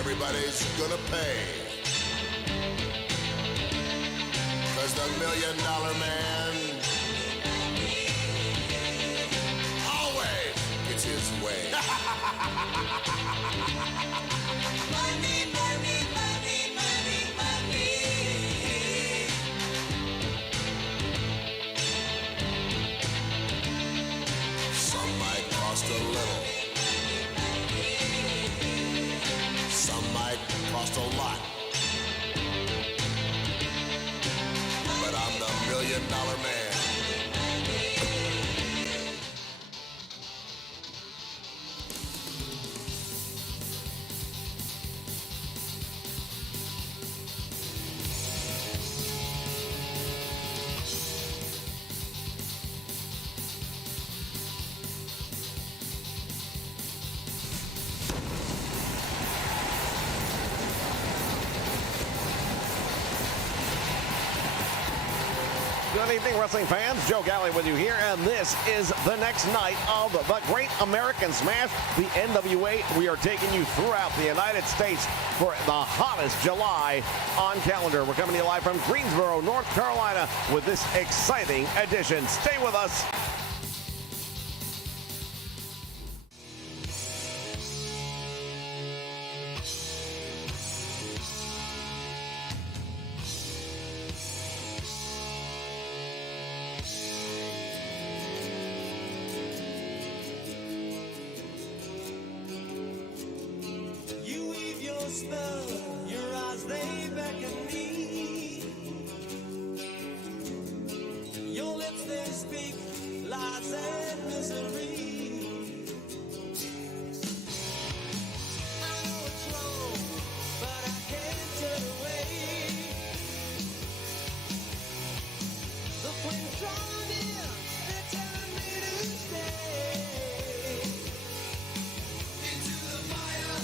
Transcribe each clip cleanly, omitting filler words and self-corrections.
everybody's gonna pay. 'Cause the $1 Million Man always gets his way. Money, money, money, money, money. Some might cost a little. Some might cost a lot. But I'm the $1 Million Man. Good evening, wrestling fans. Joe Galley with you here, and this is the next night of the Great American Smash, the NWA. We are taking you throughout the United States for the hottest July on calendar. We're coming to you live from Greensboro, North Carolina, with this exciting edition. Stay with us. Your eyes, they beckon me. Your lips, they speak lies and misery. I know it's wrong, but I can't turn away. The flames drawn near, they're telling me to stay. Into the fire.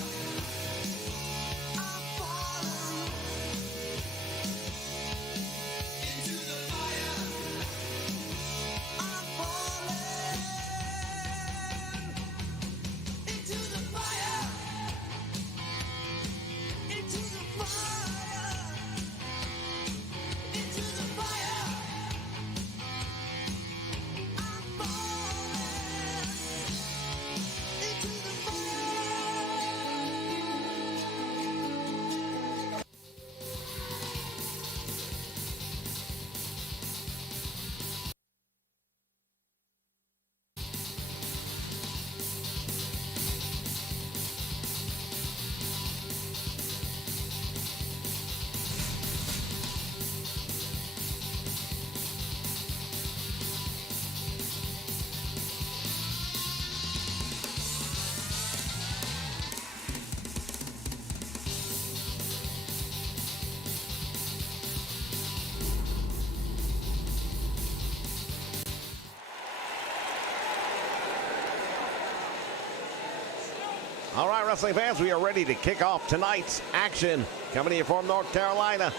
All right, wrestling fans, we are ready to kick off tonight's action. Coming to you from North Carolina.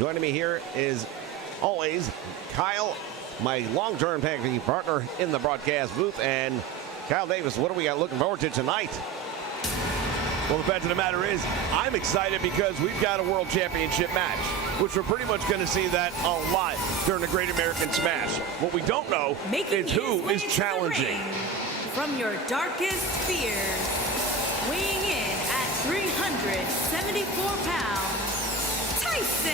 Joining me here is always Kyle, my long-term tag team partner in the broadcast booth. And Kyle Davis, what do we got looking forward to tonight? Well, the fact of the matter is, I'm excited because we've got a World Championship match, which we're pretty much going to see that a lot during the Great American Smash. What we don't know is who is challenging. From your darkest fears, weighing in at 374 pounds, Tyson.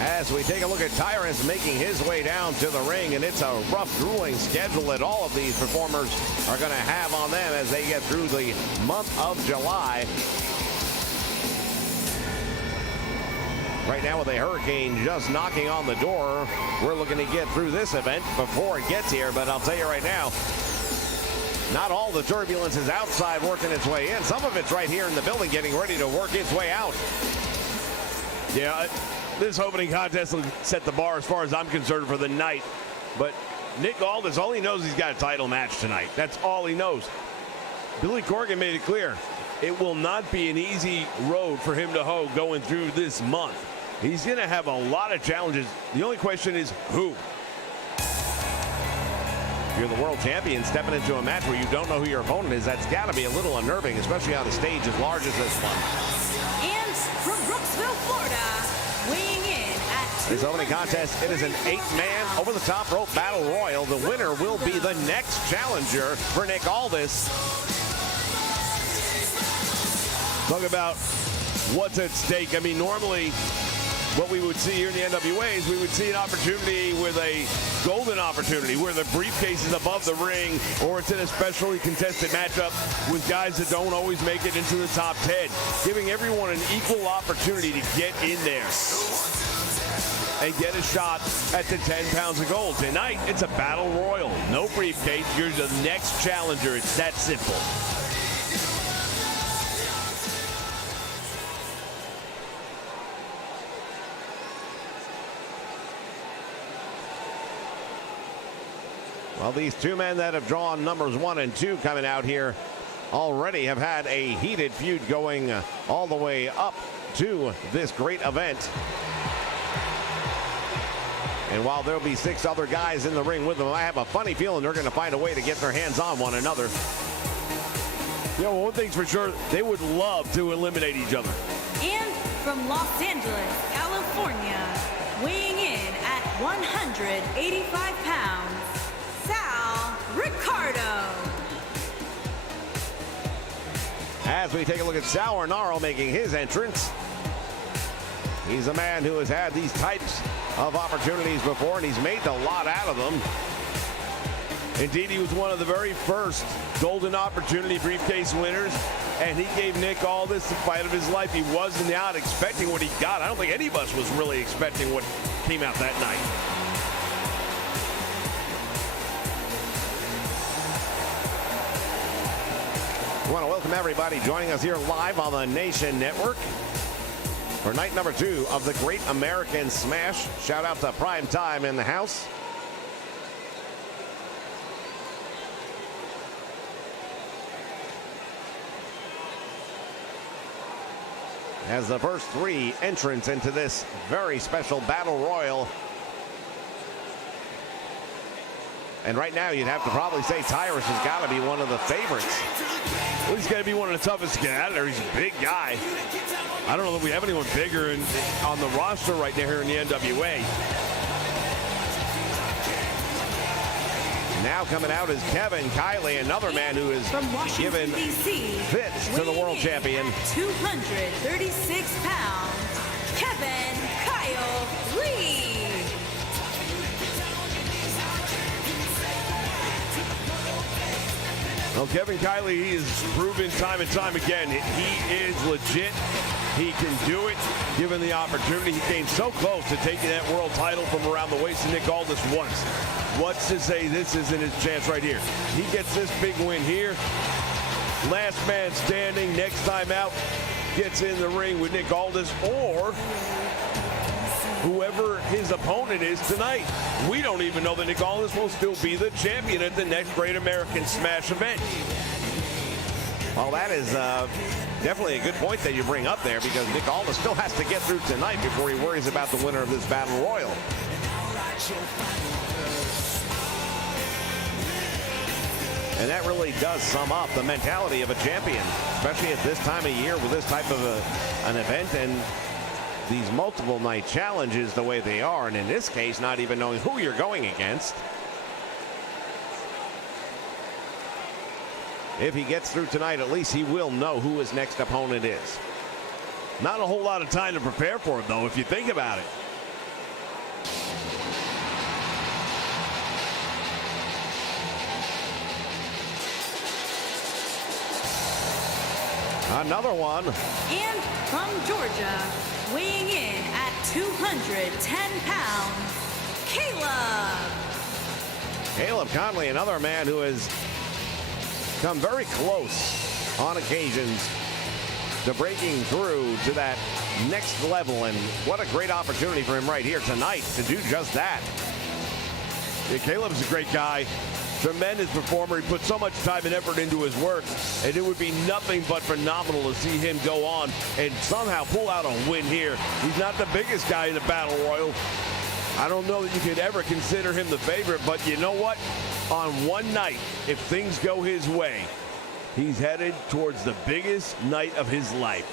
As we take a look at Tyrus making his way down to the ring, and it's a rough, grueling schedule that all of these performers are going to have on them as they get through the month of July. Right now with a hurricane just knocking on the door, we're looking to get through this event before it gets here, but I'll tell you right now, not all the turbulence is outside working its way in. Some of it's right here in the building getting ready to work its way out. Yeah, this opening contest will set the bar as far as I'm concerned for the night. But Nick Aldis, all he knows, he's got a title match tonight. That's all he knows. Billy Corgan made it clear. It will not be an easy road for him to hoe going through this month. He's going to have a lot of challenges. The only question is who? If you're the world champion stepping into a match where you don't know who your opponent is, that's got to be a little unnerving, especially on a stage as large as this one. And from Brooksville, Florida, weighing in at This opening contest, it is an 8-man over-the-top rope battle royal. The winner will be the next challenger for Nick Aldis. Talk about what's at stake. I mean, normally what we would see here in the NWA is we would see an opportunity with a golden opportunity where the briefcase is above the ring, or it's in a specially contested matchup with guys that don't always make it into the top 10, giving everyone an equal opportunity to get in there and get a shot at the 10 pounds of gold. Tonight, it's a battle royal. No briefcase. You're the next challenger. It's that simple. Well, these two men that have drawn numbers 1 and 2 coming out here already have had a heated feud going all the way up to this great event. And while there'll be 6 other guys in the ring with them, I have a funny feeling they're going to find a way to get their hands on one another. You know, one thing's for sure, they would love to eliminate each other. And from Los Angeles, California, weighing in at 185 pounds, Sal Ricardo. As we take a look at Sal Ricardo making his entrance. He's a man who has had these types of opportunities before, and he's made a lot out of them. Indeed, he was one of the very first Golden Opportunity briefcase winners, and he gave Nick Aldis the fight of his life. He wasn't out expecting what he got. I don't think any of us was really expecting what came out that night. I want to welcome everybody joining us here live on the Nation Network for night number 2 of the Great American Smash. Shout out to Prime Time in the house. As the first 3 entrants into this very special battle royal. And right now you'd have to probably say Tyrus has got to be one of the favorites. Well, he's got to be one of the toughest to get out of there. He's a big guy. I don't know that we have anyone bigger on the roster right now here in the NWA. Now coming out is Kevin Kiley, another man who is From Washington, given D.C., fits to the world champion. 236 pounds, Kevin Kyle Lee. Well, Kevin Kiley, he has proven time and time again, he is legit. He can do it, given the opportunity. He came so close to taking that world title from around the waist of Nick Aldis once. What's to say this isn't his chance right here? He gets this big win here. Last man standing, next time out, gets in the ring with Nick Aldis or whoever his opponent is tonight. We don't even know that Nick Aldis will still be the champion at the next Great American Smash event. Well, that is definitely a good point that you bring up there, because Nick Aldis still has to get through tonight before he worries about the winner of this battle royal. And that really does sum up the mentality of a champion, especially at this time of year with this type of an event and these multiple night challenges the way they are, and in this case not even knowing who you're going against. If he gets through tonight, at least he will know who his next opponent is. Not a whole lot of time to prepare for him, though, if you think about it. Another one. And from Georgia, weighing in at 210 pounds, Caleb Conley, another man who has come very close on occasions to breaking through to that next level, and what a great opportunity for him right here tonight to do just that. Yeah, Caleb's a great guy. Tremendous performer. He put so much time and effort into his work, and it would be nothing but phenomenal to see him go on and somehow pull out a win here. He's not the biggest guy in the Battle Royal. I don't know that you could ever consider him the favorite, but you know what? on one night, if things go his way, he's headed towards the biggest night of his life.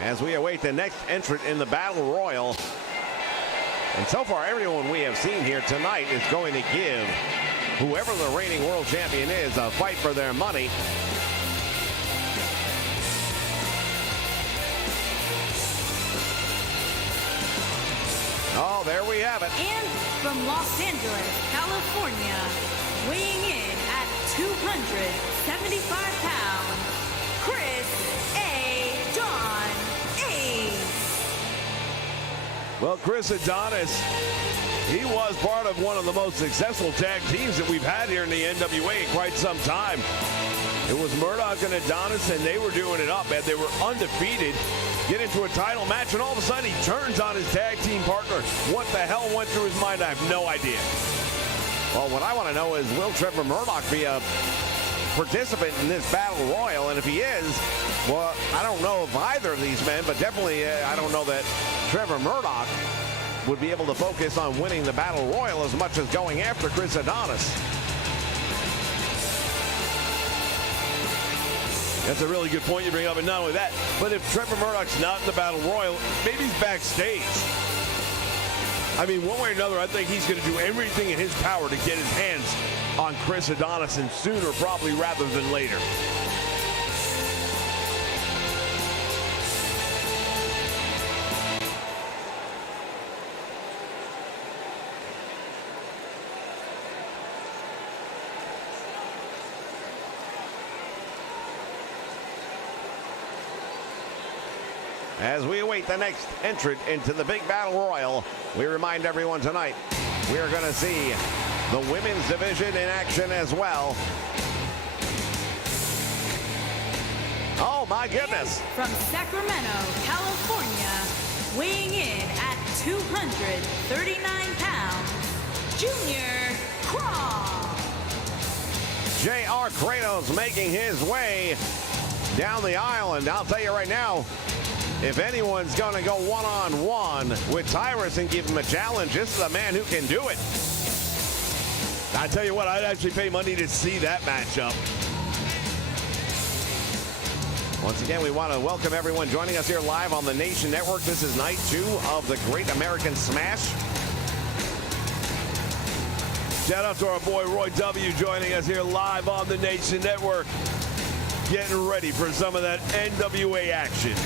As we await the next entrant in the Battle Royal. And so far, everyone we have seen here tonight is going to give whoever the reigning world champion is a fight for their money. Oh, there we have it. And from Los Angeles, California, weighing in at 275 pounds, Chris A. Don Ace. Well, Chris Adonis, he was part of one of the most successful tag teams that we've had here in the NWA in quite some time. It was Murdoch and Adonis, and they were doing it up, and they were undefeated. Get into a title match, and all of a sudden he turns on his tag team partner. What the hell went through his mind? I have no idea. Well, what I want to know is, will Trevor Murdoch be a participant in this Battle Royal? And if he is, well, I don't know of either of these men, but definitely I don't know that Trevor Murdoch would be able to focus on winning the Battle Royal as much as going after Chris Adonis. That's a really good point you bring up, and not only that, but if Trevor Murdoch's not in the Battle Royal, maybe he's backstage. I mean, one way or another, I think he's going to do everything in his power to get his hands on Chris Adonis, and sooner probably rather than later. As we await the next entrant into the big Battle Royal, we remind everyone tonight, we're going to see the women's division in action as well. Oh my goodness. From Sacramento, California, weighing in at 239 pounds, Junior Cross. J.R. Kratos making his way down the aisle, and I'll tell you right now, if anyone's going to go one-on-one with Tyrus and give him a challenge, this is a man who can do it. I tell you what, I'd actually pay money to see that matchup. Once again, we want to welcome everyone joining us here live on the Nation Network. This is night 2 of the Great American Smash. Shout out to our boy Roy W. joining us here live on the Nation Network. Getting ready for some of that NWA action.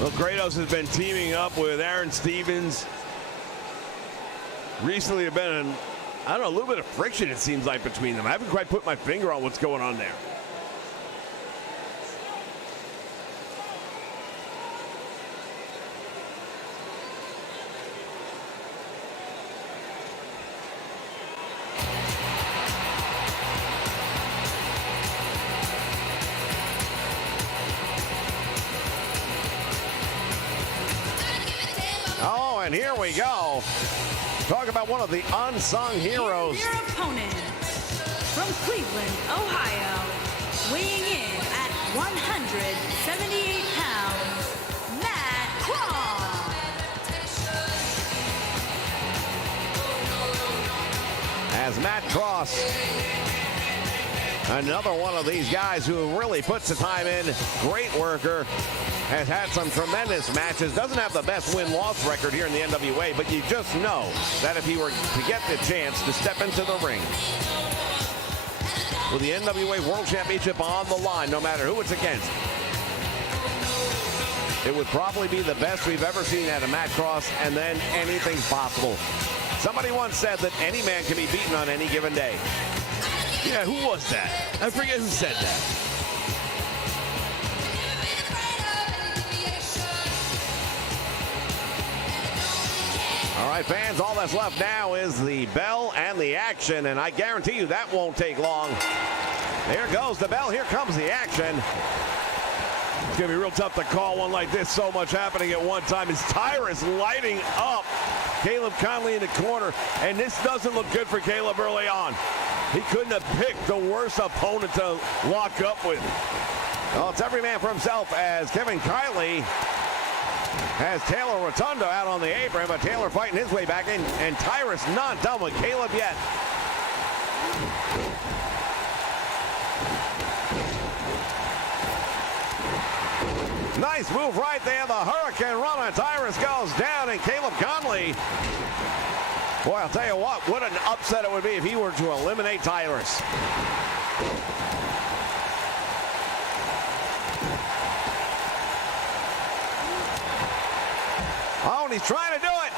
Well, Kratos has been teaming up with Aaron Stevens. Recently, there's been, I don't know, a little bit of friction, it seems like, between them. I haven't quite put my finger on what's going on there. And here we go. Talk about one of the unsung heroes. Here's your opponent from Cleveland, Ohio, weighing in at 178 pounds, Matt Cross. As Matt Cross, another one of these guys who really puts the time in, great worker, has had some tremendous matches, doesn't have the best win-loss record here in the NWA, but you just know that if he were to get the chance to step into the ring with the NWA World Championship on the line, no matter who it's against, it would probably be the best we've ever seen out of Matt Cross, and then anything's possible. Somebody once said that any man can be beaten on any given day. Yeah, who was that? I forget who said that. right, fans, all that's left now is the bell and the action, and I guarantee you that won't take long. There goes the bell. Here comes the action. It's going to be real tough to call one like this. So much happening at one time. As Tyrus lighting up Caleb Conley in the corner, and this doesn't look good for Caleb early on. He couldn't have picked the worst opponent to lock up with. Well, it's every man for himself as Kevin Kiley has Taylor Rotunda out on the apron, but Taylor fighting his way back in, and Tyrus not done with Caleb yet. Nice move right there, the Hurricane Runner. Tyrus goes down, and Caleb Conley, boy, I'll tell you what an upset it would be if he were to eliminate Tyrus. Oh, and he's trying to do it.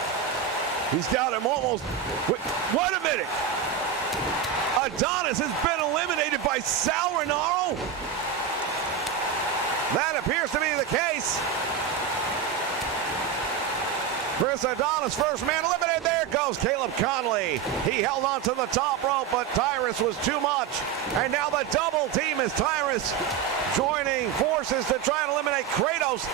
He's got him almost. Wait a minute. Adonis has been eliminated by Sal Rinauro. That appears to be the case. Chris Adonis, first man eliminated. There goes Caleb Conley. He held on to the top rope, but Tyrus was too much. And now the double team is Tyrus joining forces to try and eliminate Kratos,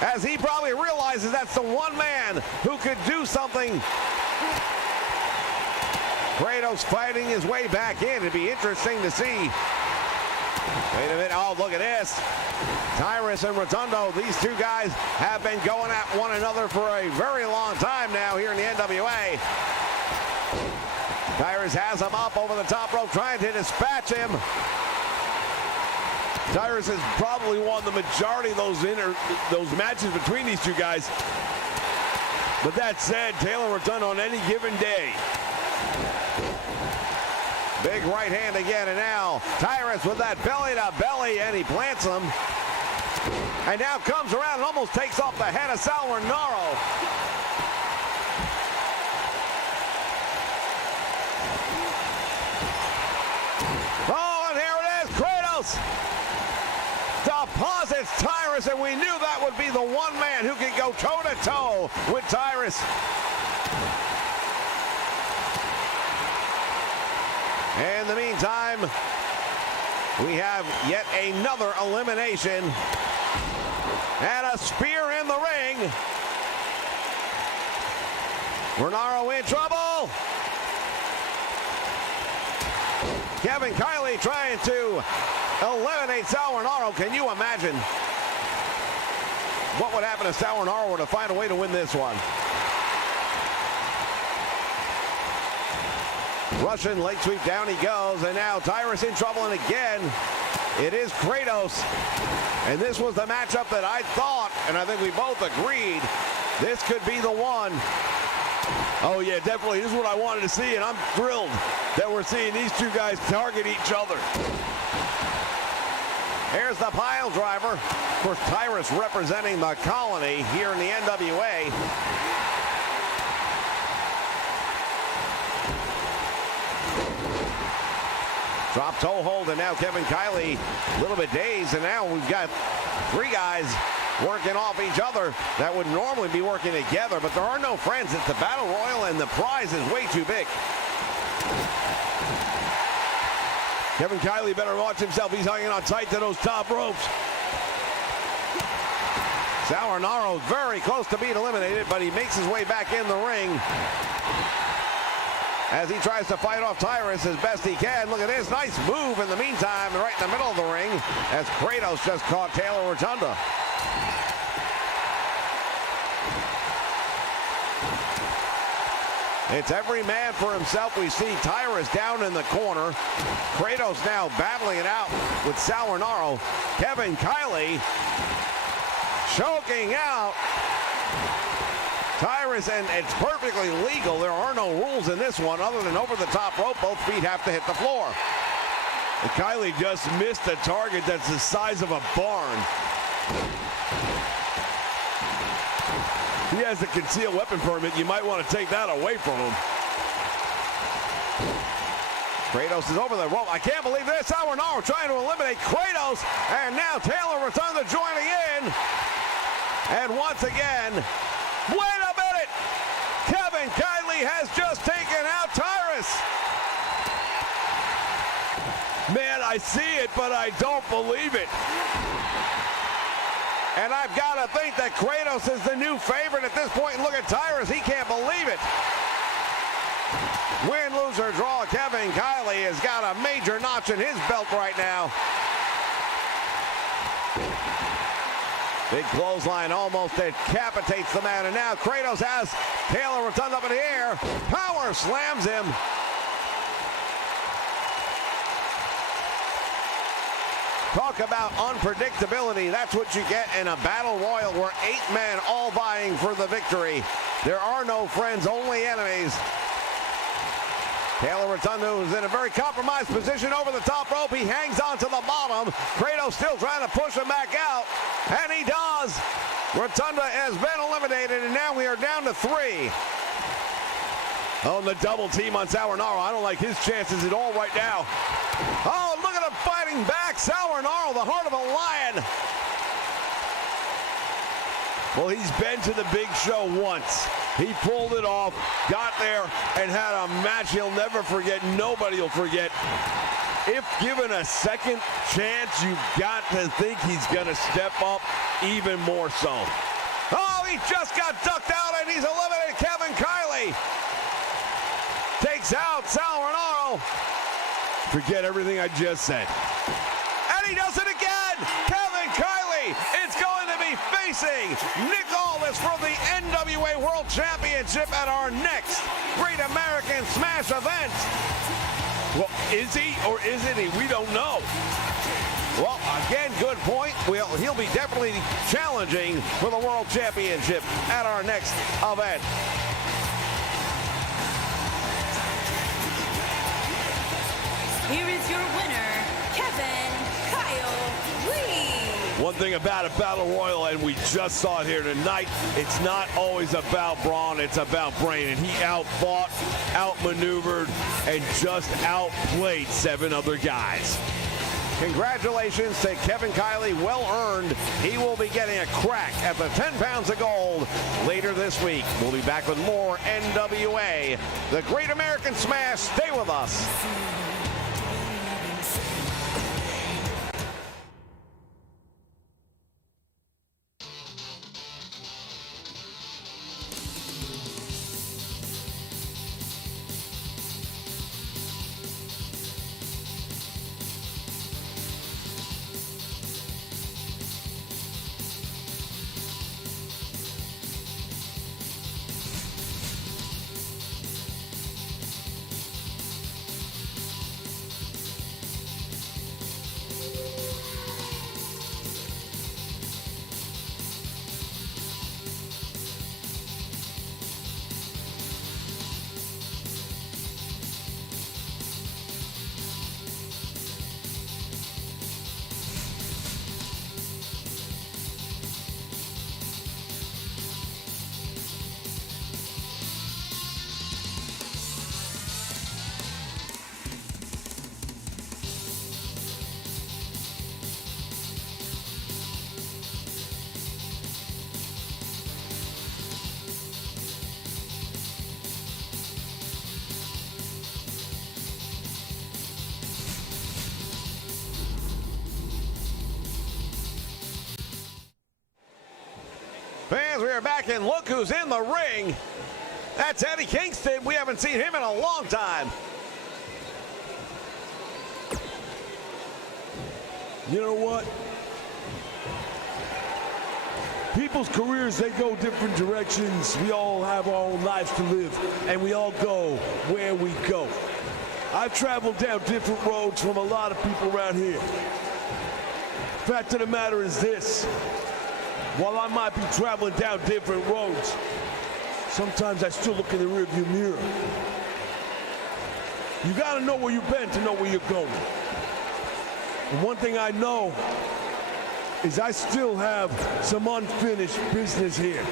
as he probably realizes that's the one man who could do something. Kratos fighting his way back in. It'd be interesting to see. Wait a minute. Oh, look at this. Tyrus and Rotundo, these two guys have been going at one another for a very long time now here in the NWA. Tyrus has him up over the top rope, trying to dispatch him. Tyrus has probably won the majority of those matches between these two guys. But that said, Taylor Rotundo on any given day. Big right hand again, and now Tyrus with that belly to belly, and he plants him. And now comes around and almost takes off the head of Sal Rinauro. Oh, and here it is, Kratos deposits Tyrus, and we knew that would be the one man who could go toe-to-toe with Tyrus. In the meantime, we have yet another elimination and a spear in the ring. Rinauro in trouble. Kevin Kiley trying to eliminate Sal Rinauro. Can you imagine what would happen if Sal Rinauro were to find a way to win this one? Russian leg sweep, down he goes, and now Tyrus in trouble, and again, it is Kratos. And this was the matchup that I thought, and I think we both agreed, this could be the one. Oh yeah, definitely. This is what I wanted to see, and I'm thrilled that we're seeing these two guys target each other. Here's the pile driver. Of course, Tyrus representing the Colony here in the NWA. Drop toe hold, and now Kevin Kiley a little bit dazed, and now we've got three guys working off each other that would normally be working together, but there are no friends. It's the Battle Royal, and the prize is way too big. Kevin Kiley better watch himself. He's hanging on tight to those top ropes. Sal Rinauro very close to being eliminated, but he makes his way back in the ring as he tries to fight off Tyrus as best he can. Look at this nice move in the meantime, right in the middle of the ring, as Kratos just caught Taylor Rotunda. It's every man for himself. We see Tyrus down in the corner. Kratos now battling it out with Sal Rinauro. Kevin Kiley choking out Tyrus, and it's perfectly legal. There are no rules in this one other than over the top rope. Both feet have to hit the floor. And Kiley just missed a target that's the size of a barn. He has a concealed weapon permit. You might want to take that away from him. Kratos is over the rope. I can't believe this. Sal Rinauro trying to eliminate Kratos, and now Taylor Rotunda joining in. And once again, wait a minute! Kevin I see it, but I don't believe it. And I've got to think that Kratos is the new favorite at this point. Look at Tyrus, he can't believe it. Win, lose, or draw, Kevin Kiley has got a major notch in his belt right now. Big clothesline almost decapitates the man, and now Kratos has Taylor Rotunda up in the air. Power slams him. Talk about unpredictability. That's what you get in a battle royal where 8 men all vying for the victory. There are no friends, only enemies. Taylor Rotunda is in a very compromised position over the top rope. He hangs on to the bottom. Kratos still trying to push him back out, and he does. Rotunda has been eliminated, and now we are down to 3. Oh, and the double team on Sauernaro. I don't like his chances at all right now. Oh, look at him fighting back. Sauernaro, the heart of a lion. Well, he's been to the big show once. He pulled it off, got there, and had a match he'll never forget. Nobody will forget. If given a second chance, you've got to think he's going to step up even more so. Oh, he just got ducked out, and he's eliminated. Kevin Kiley takes out Sauernaro. Forget everything I just said. And he does it again. Kevin Kiley is going to be facing Nick Aldis for the NWA World Championship at our next Great American Smash event. Well, is he or isn't he? We don't know. Well, again, good point. He'll be definitely challenging for the World Championship at our next event. Here is your winner, Kevin Kyle Lee. One thing about a battle royal, and we just saw it here tonight, it's not always about brawn, it's about brain. And he outfought, outmaneuvered, and just outplayed 7 other guys. Congratulations to Kevin Kiley, well earned. He will be getting a crack at the 10 pounds of gold later this week. We'll be back with more NWA, the Great American Smash. Stay with us. Fans, we are back, and look who's in the ring. That's Eddie Kingston. We haven't seen him in a long time. You know what? People's careers, they go different directions. We all have our own lives to live, and we all go where we go. I've traveled down different roads from a lot of people around here. Fact of the matter is this. While I might be traveling down different roads, sometimes I still look in the rearview mirror. You gotta know where you've been to know where you're going. And one thing I know is I still have some unfinished business here.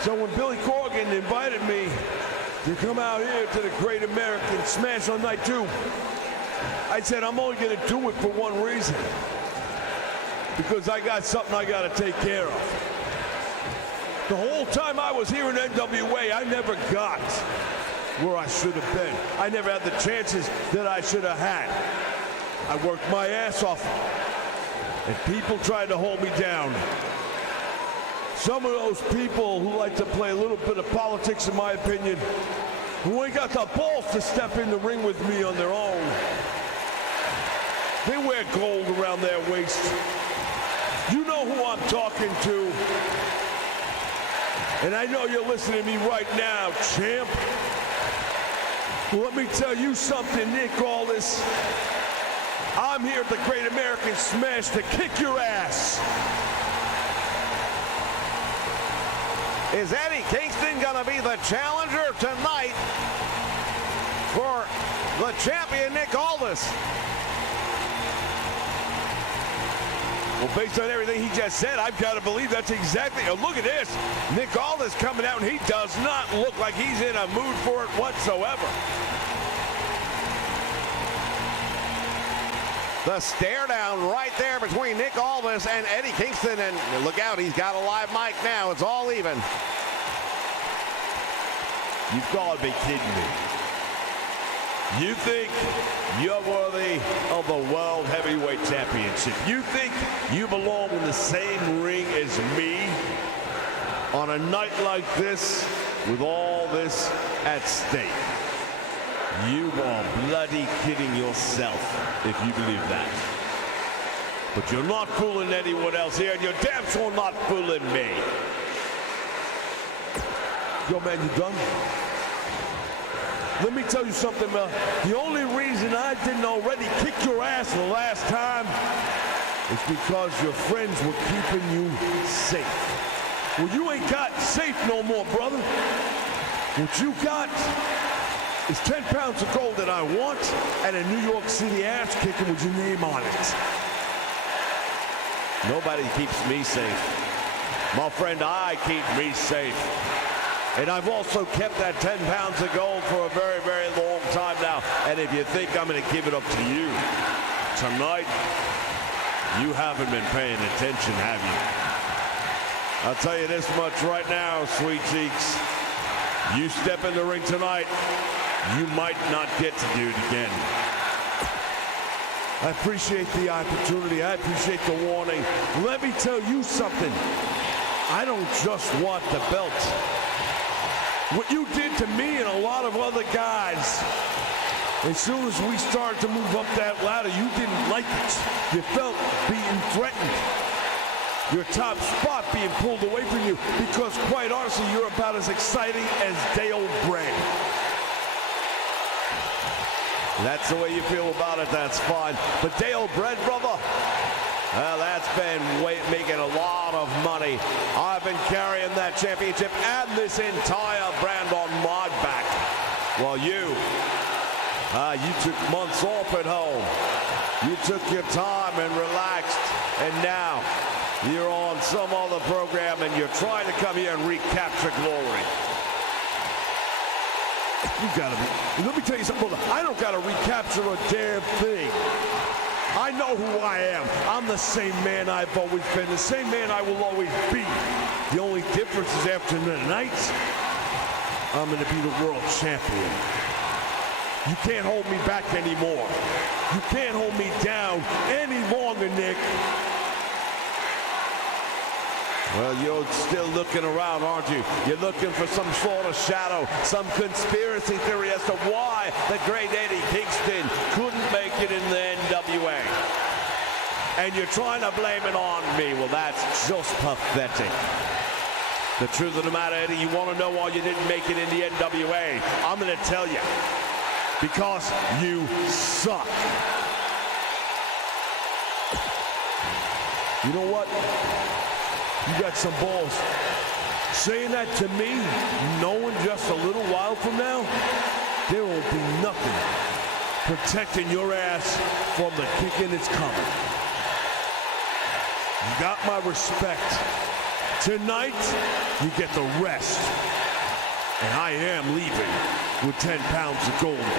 So when Billy Corgan invited me to come out here to the Great American Smash on night 2, I said I'm only gonna do it for one reason. Because I got something I gotta take care of. The whole time I was here in NWA, I never got where I should have been. I never had the chances that I should have had. I worked my ass off, and people tried to hold me down. Some of those people who like to play a little bit of politics, in my opinion, who ain't got the balls to step in the ring with me on their own. They wear gold around their waist. You know who I'm talking to. And I know you're listening to me right now, champ. Well, let me tell you something, Nick Aldis. I'm here at the Great American Smash to kick your ass. Is Eddie Kingston going to be the challenger tonight for the champion, Nick Aldis? Well, based on everything he just said, I've got to believe that's exactly. Oh, look at this. Nick Aldis coming out, and he does not look like he's in a mood for it whatsoever. The stare down right there between Nick Aldis and Eddie Kingston. And look out, he's got a live mic now. It's all even. You've got to be kidding me. You think you're worthy of the World Heavyweight Championship? You think you belong in the same ring as me on a night like this with all this at stake? You are bloody kidding yourself if you believe that. But you're not fooling anyone else here, and you're damn sure not fooling me. Yo, man, you done? Let me tell you something, man. The only reason I didn't already kick your ass the last time is because your friends were keeping you safe. Well, you ain't got safe no more, brother. What you got is 10 pounds of gold that I want and a New York City ass kicking with your name on it. Nobody keeps me safe. My friend, I keep me safe. And I've also kept that 10 pounds of gold for a very, very long time now. And if you think I'm going to give it up to you tonight, you haven't been paying attention, have you? I'll tell you this much right now, sweet cheeks. You step in the ring tonight, you might not get to do it again. I appreciate the opportunity. I appreciate the warning. Let me tell you something. I don't just want the belt. What you did to me and a lot of other guys, as soon as we started to move up that ladder, you didn't like it. You felt being threatened. Your top spot being pulled away from you because, quite honestly, you're about as exciting as Dale Bray. That's the way you feel about it, that's fine. But Dale Bread, brother, well, that's been making a lot of money. I've been carrying that championship and this entire brand on my back. Well, you took months off at home. You took your time and relaxed, and now you're on some other program and you're trying to come here and recapture glory. You gotta be. Let me tell you something, brother. I don't gotta recapture a damn thing. I know who I am. I'm the same man I've always been, the same man I will always be. The only difference is after tonight, I'm gonna be the world champion. You can't hold me back anymore. You can't hold me down any longer, Nick. Well, you're still looking around, aren't you? You're looking for some sort of shadow, some conspiracy theory as to why the great Eddie Kingston couldn't make it in the NWA. And you're trying to blame it on me. Well, that's just pathetic. The truth of the matter, Eddie, you want to know why you didn't make it in the NWA? I'm going to tell you. Because you suck. You know what? You got some balls. Saying that to me, knowing just a little while from now, there won't be nothing protecting your ass from the kicking that's coming. You got my respect. Tonight, you get the rest. And I am leaving with 10 pounds of gold.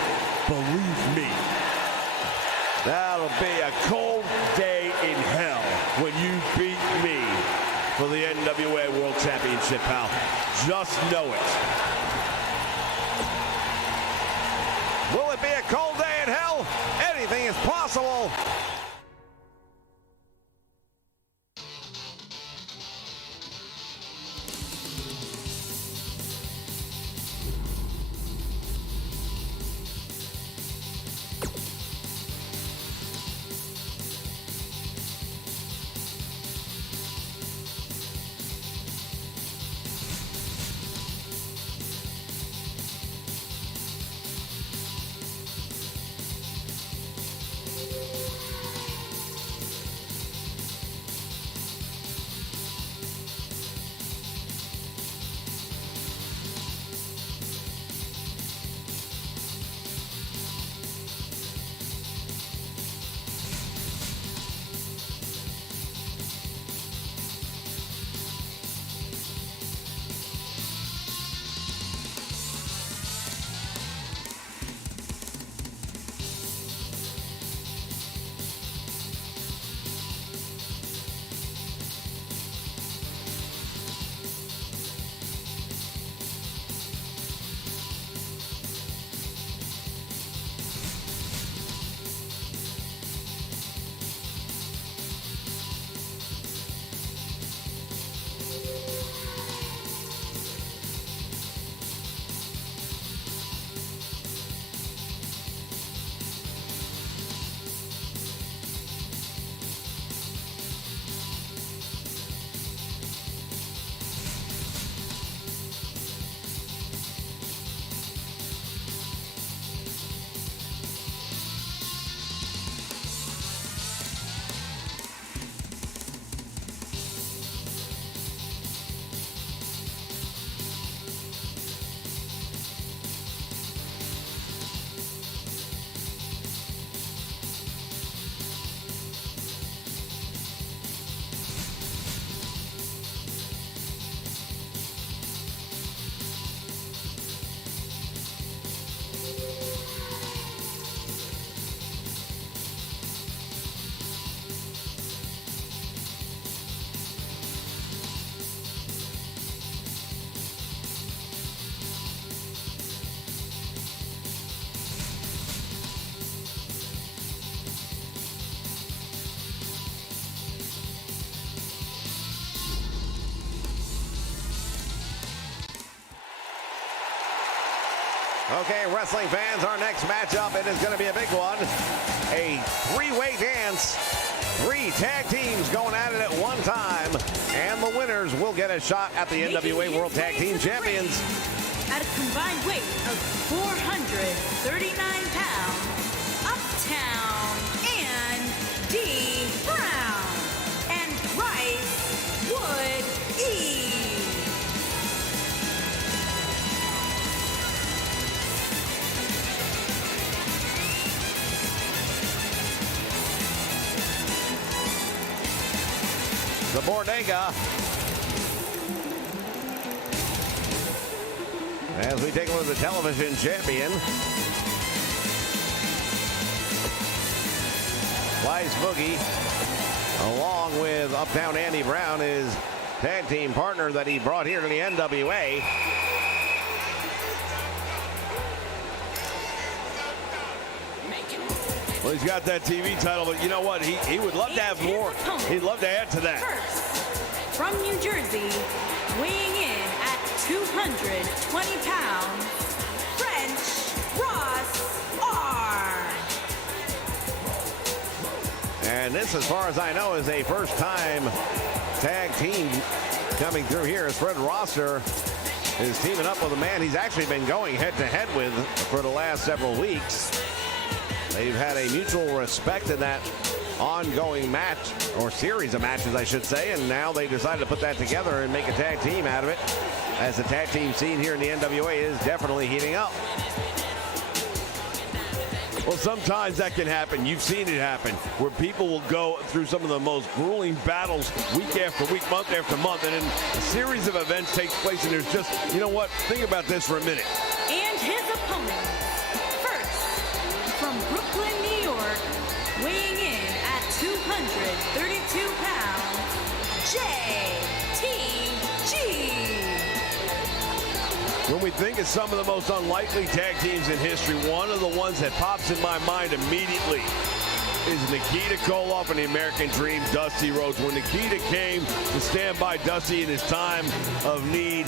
Believe me. That'll be a cold day in hell when you beat me for the NWA World Championship, pal. Just know it. possible. Okay, wrestling fans, our next matchup, it is going to be a big one. A three-way dance. 3 tag teams going at it at one time. And the winners will get a shot at the NWA World Tag Team Champions. At a combined weight of 439 pounds, Uptown and D. Brown and Bryce Wood E. The Bodega. As we take a look at the television champion. Wise Boogie, along with Uptown Andy Brown, his tag team partner that he brought here to the NWA. Well, he's got that TV title, but you know what? He would love to have more. He'd love to add to that. First, from New Jersey, weighing in at 220 pounds, French Ross R. And this, as far as I know, is a first-time tag team coming through here as Fred Rosser is teaming up with a man he's actually been going head-to-head with for the last several weeks. They've had a mutual respect in that ongoing match, or series of matches, I should say, and now they decided to put that together and make a tag team out of it, as the tag team scene here in the NWA is definitely heating up. Well, sometimes that can happen. You've seen it happen, where people will go through some of the most grueling battles week after week, month after month, and then a series of events takes place, and there's just, you know what, think about this for a minute. And his opponent, first, from Brooklyn, New York, weighing in at 232 pounds, JTG. When we think of some of the most unlikely tag teams in history, one of the ones that pops in my mind immediately is Nikita Koloff and the American Dream, Dusty Rhodes. When Nikita came to stand by Dusty in his time of need,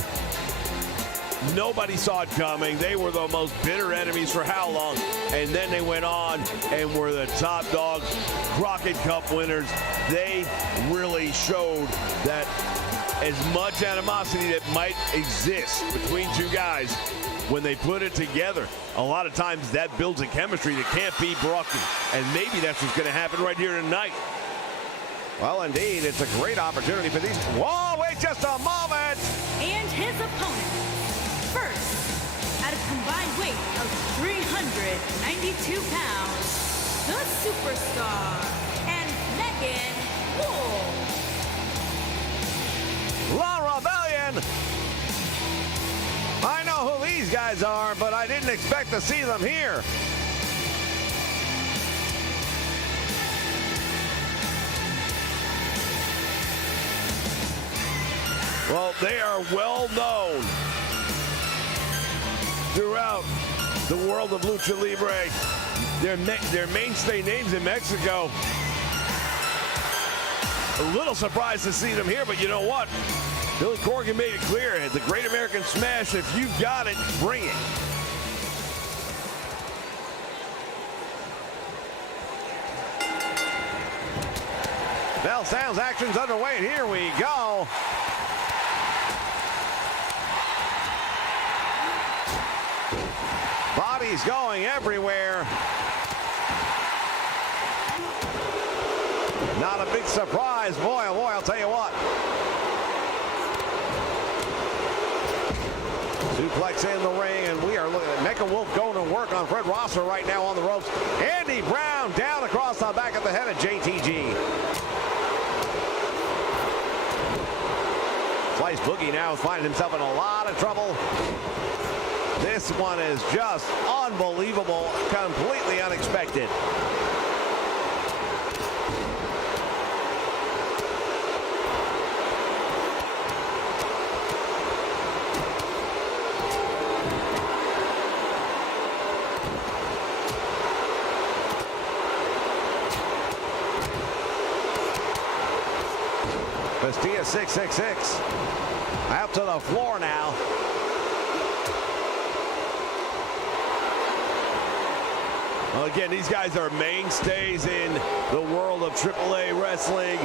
nobody saw it coming. They were the most bitter enemies for how long? And then they went on and were the top dogs, Crockett Cup winners. They really showed that as much animosity that might exist between two guys, when they put it together, a lot of times that builds a chemistry that can't be broken. And maybe that's what's going to happen right here tonight. Well, indeed, it's a great opportunity for these. Whoa, wait just a moment. And his opponent, first, at a combined weight of 392 pounds, the superstar, and Megan Wolf. La Rebellion. I know who these guys are, but I didn't expect to see them here. Well, they are well known throughout the world of Lucha Libre. Their mainstay names in Mexico. A little surprised to see them here, but you know what? Billy Corgan made it clear, the Great American Smash, if you've got it, bring it. Bell sounds, action's underway, and here we go. Bodies going everywhere. Not a big surprise. Boy, oh boy, I'll tell you what. Suplex in the ring, and we are looking at Mecha Wolf going to work on Fred Rosser right now on the ropes. Andy Brown down across the back of the head of JTG. Slice Boogie now finding himself in a lot of trouble. This one is just unbelievable, completely unexpected. Castilla 666 out to the floor now. Well, again, these guys are mainstays in the world of AAA wrestling.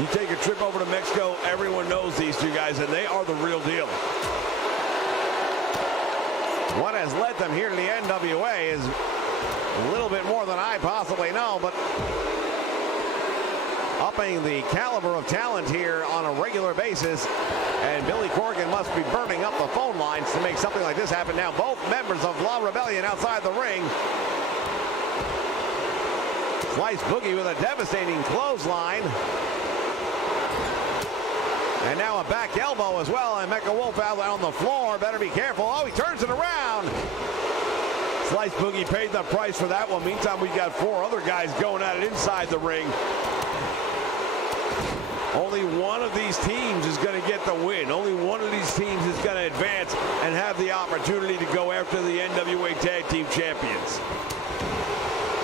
You take a trip over to Mexico, everyone knows these two guys, and they are the real deal. What has led them here to the NWA is a little bit more than I possibly know, but upping the caliber of talent here on a regular basis, and Billy Corgan must be burning up the phone lines to make something like this happen. Now both members of La Rebellion outside the ring. Slice Boogie with a devastating clothesline. And now a back elbow as well, and Mecha Wolf out on the floor. Better be careful. Oh, he turns it around. Slice Boogie paid the price for that one. Meantime, we got four other guys going at it inside the ring. Only one of these teams is going to get the win. Only one of these teams is going to advance and have the opportunity to go after the NWA Tag Team Champions.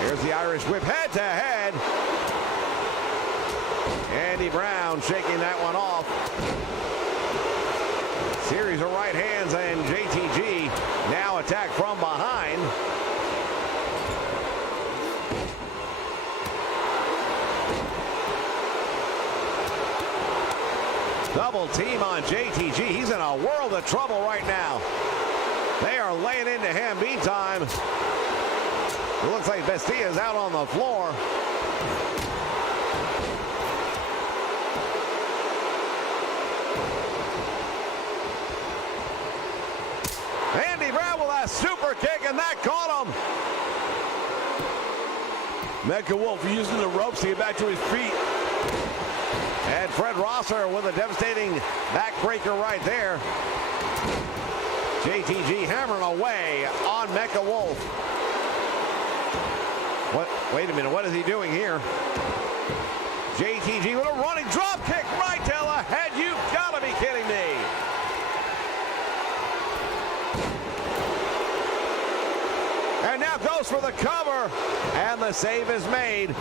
Here's the Irish Whip head to head. Andy Brown shaking that one off. Series of right hands, and JTG now attacked from behind. Double team on JTG. He's in a world of trouble right now. They are laying into him. Meantime, it looks like Bastia's out on the floor. Andy Brown with a super kick, and that caught him. Mecha Wolf using the ropes to get back to his feet. And Fred Rosser with a devastating backbreaker right there. JTG hammering away on Mecha Wolf. What? Wait a minute, what is he doing here? JTG with a running drop kick right to the head. You've got to be kidding me. And now goes for the cover. And the the save is made.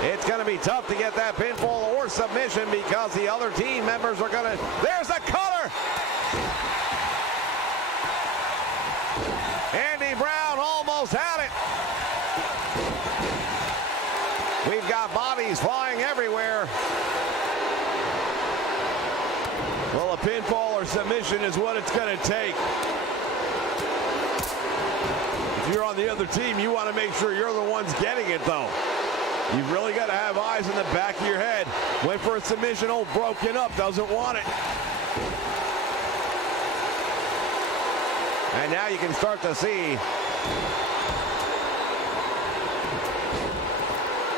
It's going to be tough to get that pinfall or submission because the other team members are going to... There's a cutter! Andy Brown almost had it. We've got bodies flying everywhere. Well, a pinfall or submission is what it's going to take. If you're on the other team, you want to make sure you're the ones getting it, though. You've really got to have eyes in the back of your head. Went for a submission, oh, broken up, doesn't want it. And now you can start to see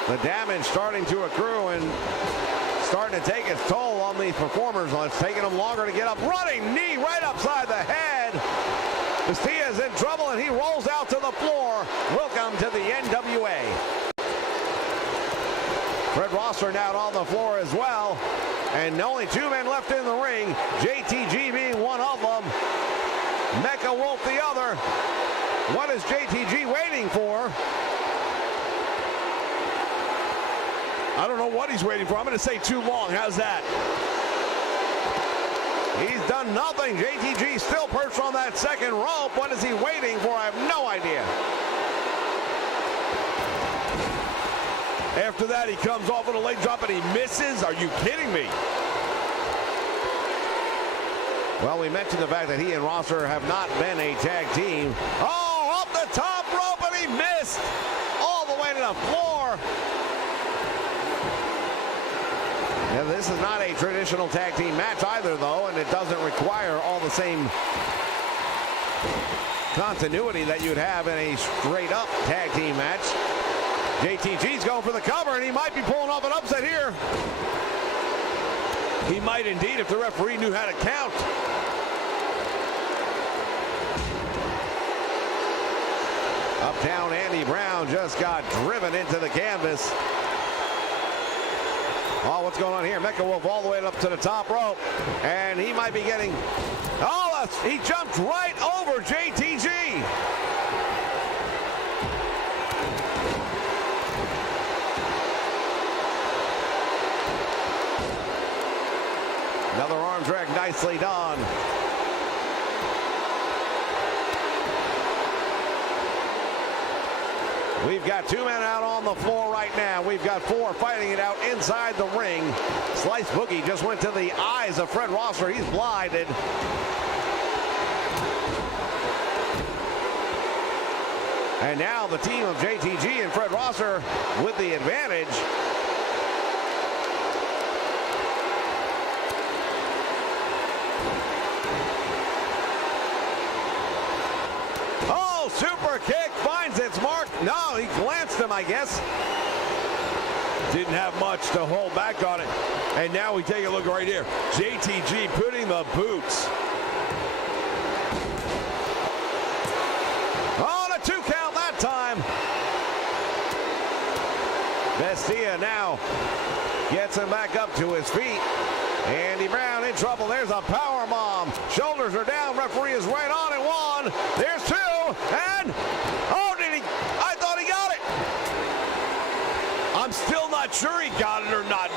the damage starting to accrue and starting to take its toll on these performers. It's taking them longer to get up. Running knee right upside the head. Castilla's in trouble and he rolls out to the floor. Welcome to the NWA. Fred Rosser now on the floor as well. And only two men left in the ring. JTG being one of them. Mecha Wolf the other. What is JTG waiting for? I don't know what he's waiting for. I'm going to say too long. How's that? He's done nothing. JTG still perched on that second rope. What is he waiting for? I have no idea. After that, he comes off with a leg drop and he misses. Are you kidding me? Well, we mentioned the fact that he and Rosser have not been a tag team. Oh, up the top rope and he missed all the way to the floor. Now, this is not a traditional tag team match either, though, and it doesn't require all the same continuity that you'd have in a straight-up tag team match. JTG's going for the cover, and he might be pulling off an upset here. He might indeed if the referee knew how to count. Uptown Andy Brown just got driven into the canvas. Oh, what's going on here? Mecha Wolf all the way up to the top rope. And he might be getting... Oh, he jumped right over JTG. Another arm drag, nicely done. We've got two men out on the floor right now. We've got four fighting it out inside the ring. Slice Boogie just went to the eyes of Fred Rosser. He's blinded. And now the team of JTG and Fred Rosser with the advantage. Oh, super kick finds its mark. No, he glanced him, I guess. Didn't have much to hold back on it. And now we take a look right here. JTG putting the boots. Oh, the 2 count that time. Bestia now gets him back up to his feet. Andy Brown in trouble. There's a power bomb. Shoulders are down. Referee is right on at 1. There's 2. And, oh, did he? I thought he got it. I'm still not sure he got it or not.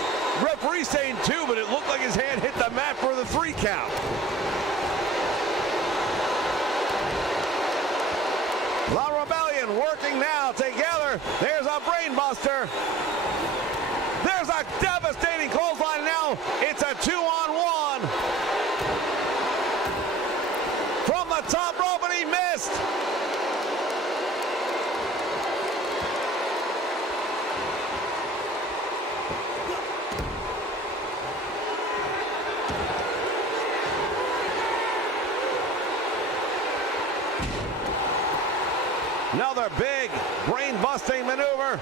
Referee saying 2, but it looked like his hand hit the mat for the 3 count. La Rebellion working now together. There's a brain buster. There's a devastating clothesline now. It's a 2-on-1. From the top rope, and he missed. Another big brain-busting maneuver.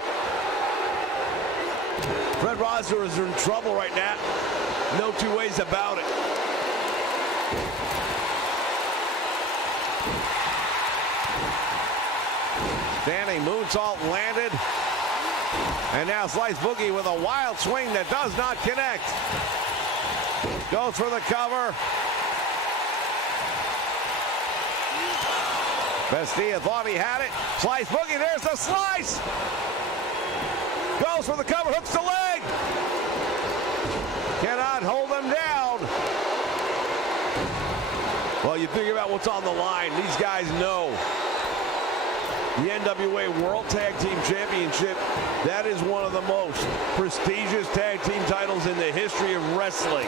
Fred Rosser is in trouble right now. No two ways about it. Standing moonsault landed. And now Slice Boogie with a wild swing that does not connect. Goes for the cover. Bestia thought he had it. Slice Boogie, there's the slice. goes for the cover, hooks the leg. Cannot hold them down. Well, you think about what's on the line. These guys know the NWA World Tag Team Championship, that is one of the most prestigious tag team titles in the history of wrestling.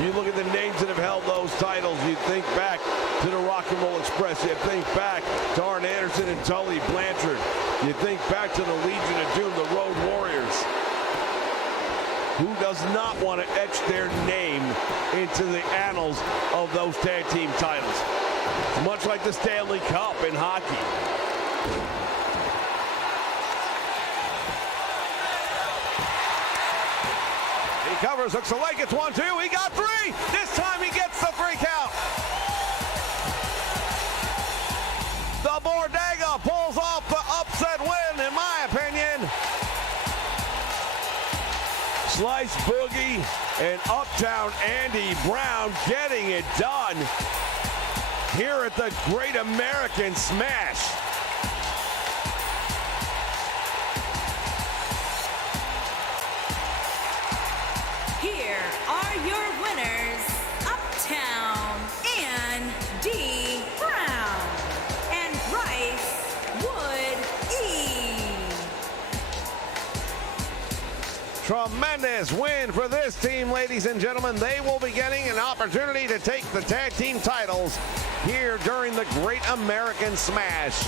You look at the names that have held those titles, you think back to the Rock and Roll Express, you think back to Arn Anderson and Tully Blanchard, you think back to the Legion of Doom, the Road Warriors. Who does not want to etch their name into the annals of those tag team titles? It's much like the Stanley Cup in hockey. He covers, hooks the leg, gets 1, 2, he got 3. This time he gets the 3 count. The Bodega pulls off the upset win, in my opinion. Slice Boogie and Uptown Andy Brown getting it done here at the Great American Smash. Here are your winners, Uptown Andy Brown and Bryce Wood E. Tremendous win for this team, ladies and gentlemen. They will be getting an opportunity to take the tag team titles here during the Great American Smash.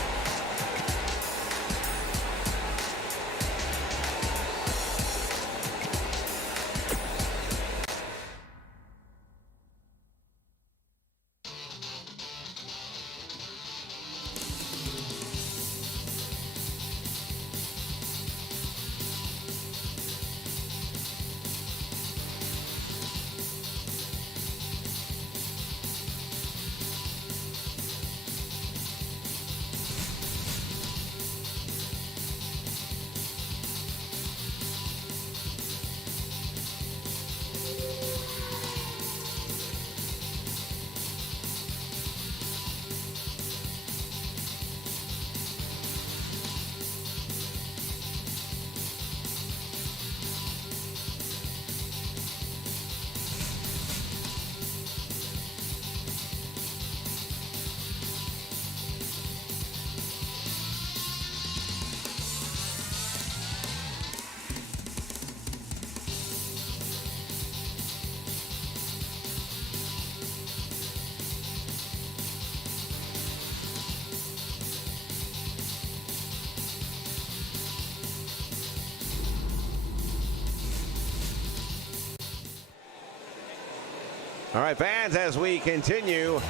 All right, fans, as we continue.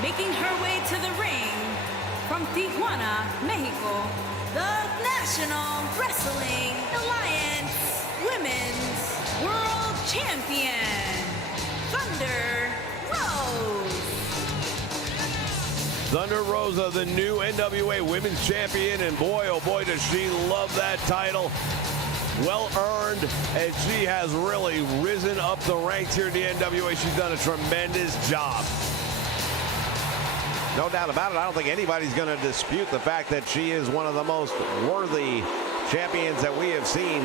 Making her way to the ring from Tijuana, Mexico, the National Wrestling Alliance Women's World Champion, Thunder Rose. Thunder Rosa, the new NWA Women's Champion, and boy, oh boy, does she love that title. Well earned, and she has really risen up the ranks here in the NWA. She's done a tremendous job. No doubt about it. I don't think anybody's going to dispute the fact that she is one of the most worthy champions that we have seen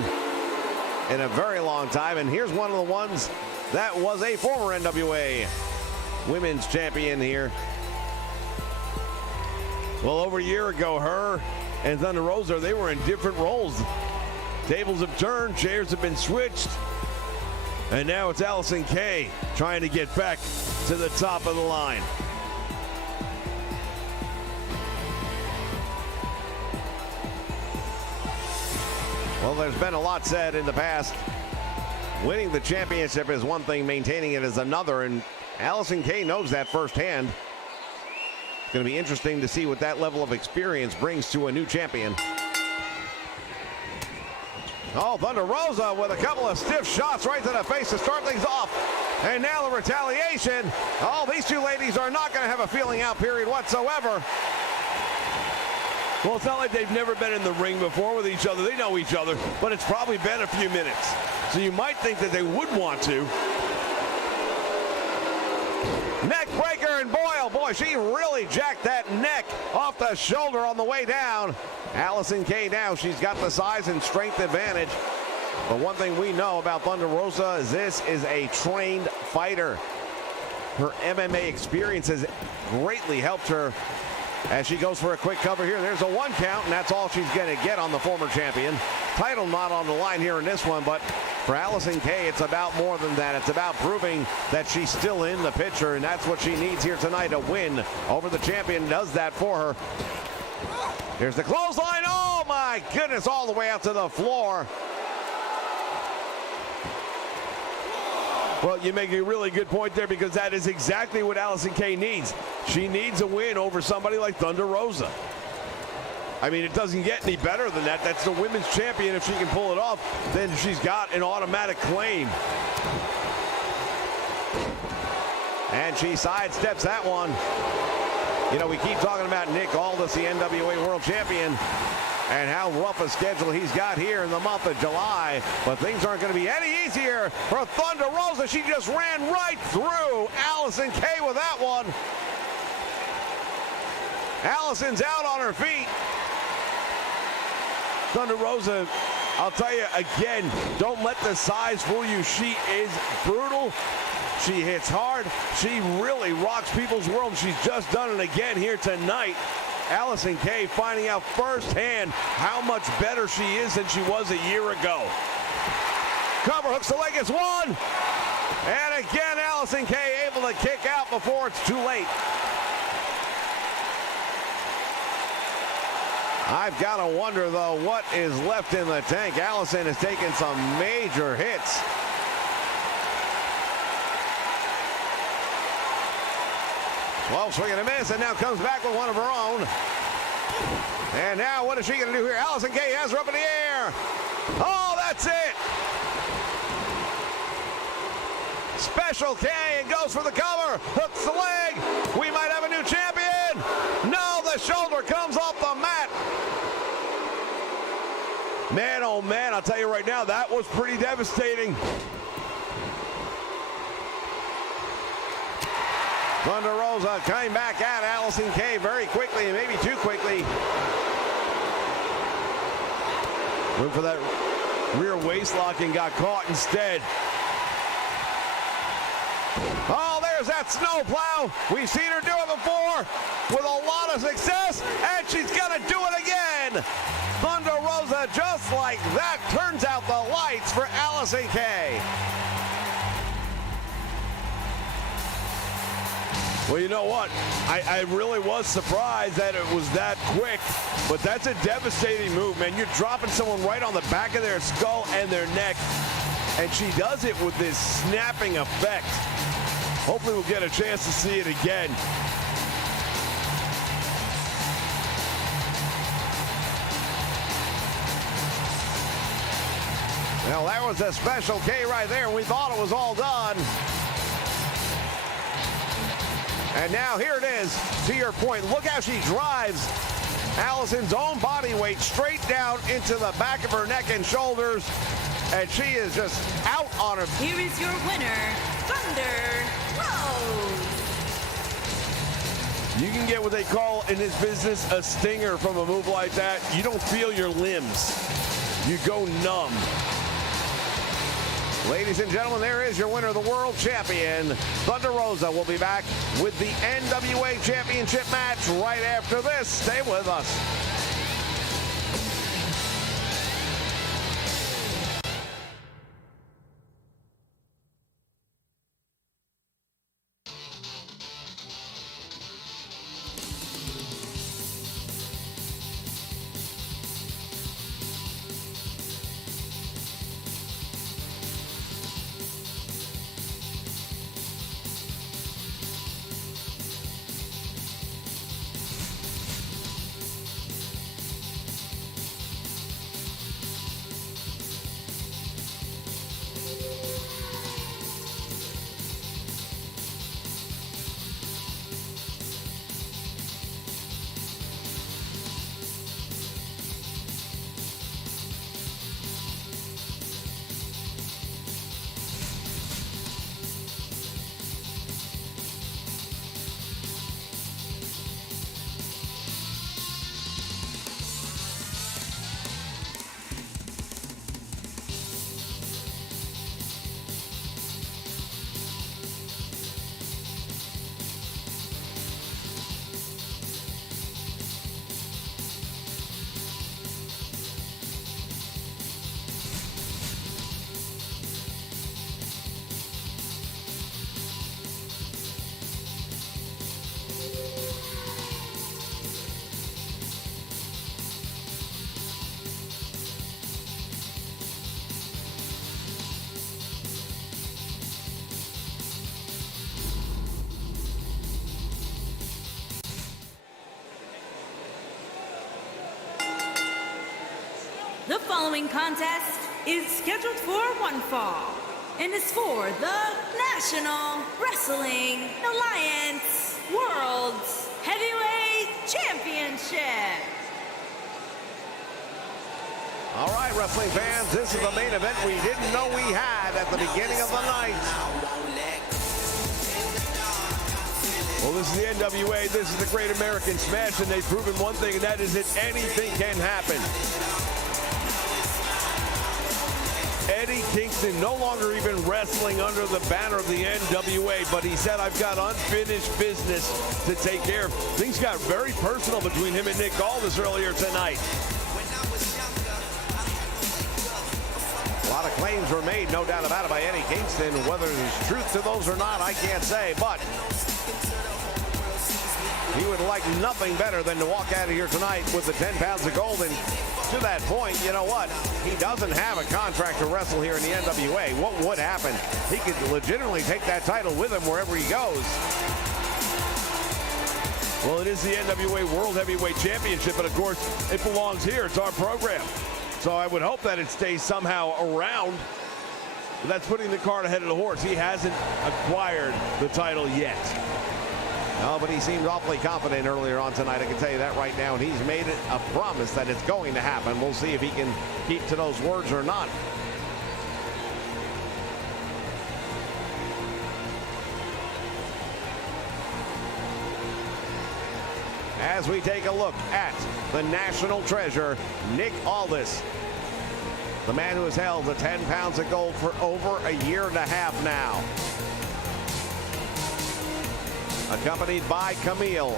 in a very long time. And here's one of the ones that was a former NWA Women's Champion here. Well, over a year ago, her and Thunder Rosa, they were in different roles. Tables have turned, chairs have been switched, and now it's Allison Kay trying to get back to the top of the line. Well, there's been a lot said in the past. Winning the championship is one thing, maintaining it is another, and Allison Kay knows that firsthand. It's going to be interesting to see what that level of experience brings to a new champion. Oh, Thunder Rosa with a couple of stiff shots right to the face to start things off. And now the retaliation. Oh, these two ladies are not going to have a feeling out period whatsoever. Well, it's not like they've never been in the ring before with each other. They know each other, but it's probably been a few minutes. So you might think that they would want to. Neck breaker, and boy, oh Oh boy, she really jacked that neck off the shoulder on the way down. Allison Kay now, she's got the size and strength advantage. But one thing we know about Thunder Rosa is this is a trained fighter. Her MMA experience has greatly helped her as she goes for a quick cover here. There's a 1 count, and that's all she's going to get on the former champion. Title not on the line here in this one, but for Allison Kay, it's about more than that. It's about proving that she's still in the picture, and that's what she needs here tonight. A win over the champion does that for her. Here's the clothesline. Oh, my goodness, all the way out to the floor. Well, you make a really good point there because that is exactly what Allison Kay needs. She needs a win over somebody like Thunder Rosa. I mean, it doesn't get any better than that. That's the women's champion. If she can pull it off, then she's got an automatic claim. And she sidesteps that one. You know, we keep talking about Nick Aldis, the NWA World Champion, and how rough a schedule he's got here in the month of July. But things aren't going to be any easier for Thunder Rosa. She just ran right through Allison Kay with that one. Allison's out on her feet. Thunder Rosa, I'll tell you again, don't let the size fool you. She is brutal. She hits hard. She really rocks people's world. She's just done it again here tonight. Allison Kay finding out firsthand how much better she is than she was a year ago. Cover hooks the leg, it's 1. And again, Allison Kay able to kick out before it's too late. I've got to wonder, though, what is left in the tank. Allison has taken some major hits. Well, swing and a miss, and now comes back with one of her own. And now what is she going to do here? Allison Kay has her up in the air. Oh, that's it. Special K and goes for the cover. Hooks the leg. We might have a new champion. No, the shoulder comes off the mat. Man, oh man, I'll tell you right now, that was pretty devastating. Thunder Rosa came back at Allison Kay very quickly, maybe too quickly. Went for that rear waist lock and got caught instead. Oh, there's that snowplow. We've seen her do it before with a lot of success, and she's gonna do it again. Thunder Rosa, just like that, turns out the lights for Allison Kay. Well, you know what? I really was surprised that it was that quick, but that's a devastating move, man. You're dropping someone right on the back of their skull and their neck, and she does it with this snapping effect. Hopefully we'll get a chance to see it again. Well, that was a Special K right there. We thought it was all done. And now here it is, to your point. Look how she drives Allison's own body weight straight down into the back of her neck and shoulders. And she is just out on her. Here is your winner, Thunder Rose. You can get what they call in this business a stinger from a move like that. You don't feel your limbs. You go numb. Ladies and gentlemen, there is your winner, the world champion. Thunder Rosa will be back with the NWA Championship match right after this. Stay with us. following contest is scheduled for one fall and is for the National Wrestling Alliance World Heavyweight Championship. All right, wrestling fans, this is the main event we didn't know we had at the beginning of the night. Well, this is the NWA, this is the Great American Smash, and they've proven one thing, and that is that anything can happen. Eddie Kingston no longer even wrestling under the banner of the NWA, but he said, I've got unfinished business to take care of. Things got very personal between him and Nick Aldis earlier tonight. A lot of claims were made, no doubt about it, by Eddie Kingston. Whether there's truth to those or not, I can't say, but he would like nothing better than to walk out of here tonight with the 10 pounds of gold. And to that point, you know what? He doesn't have a contract to wrestle here in the NWA. What would happen? He could legitimately take that title with him wherever he goes. Well, it is the NWA World Heavyweight Championship, but of course, it belongs here. It's our program. So I would hope that it stays somehow around. But that's putting the cart ahead of the horse. He hasn't acquired the title yet. No, but he seemed awfully confident earlier on tonight. I can tell you that right now. And he's made it a promise that it's going to happen. We'll see if he can keep to those words or not. As we take a look at the national treasure, Nick Aldis, the man who has held the 10 pounds of gold for over a year and a half now. Accompanied by Camille,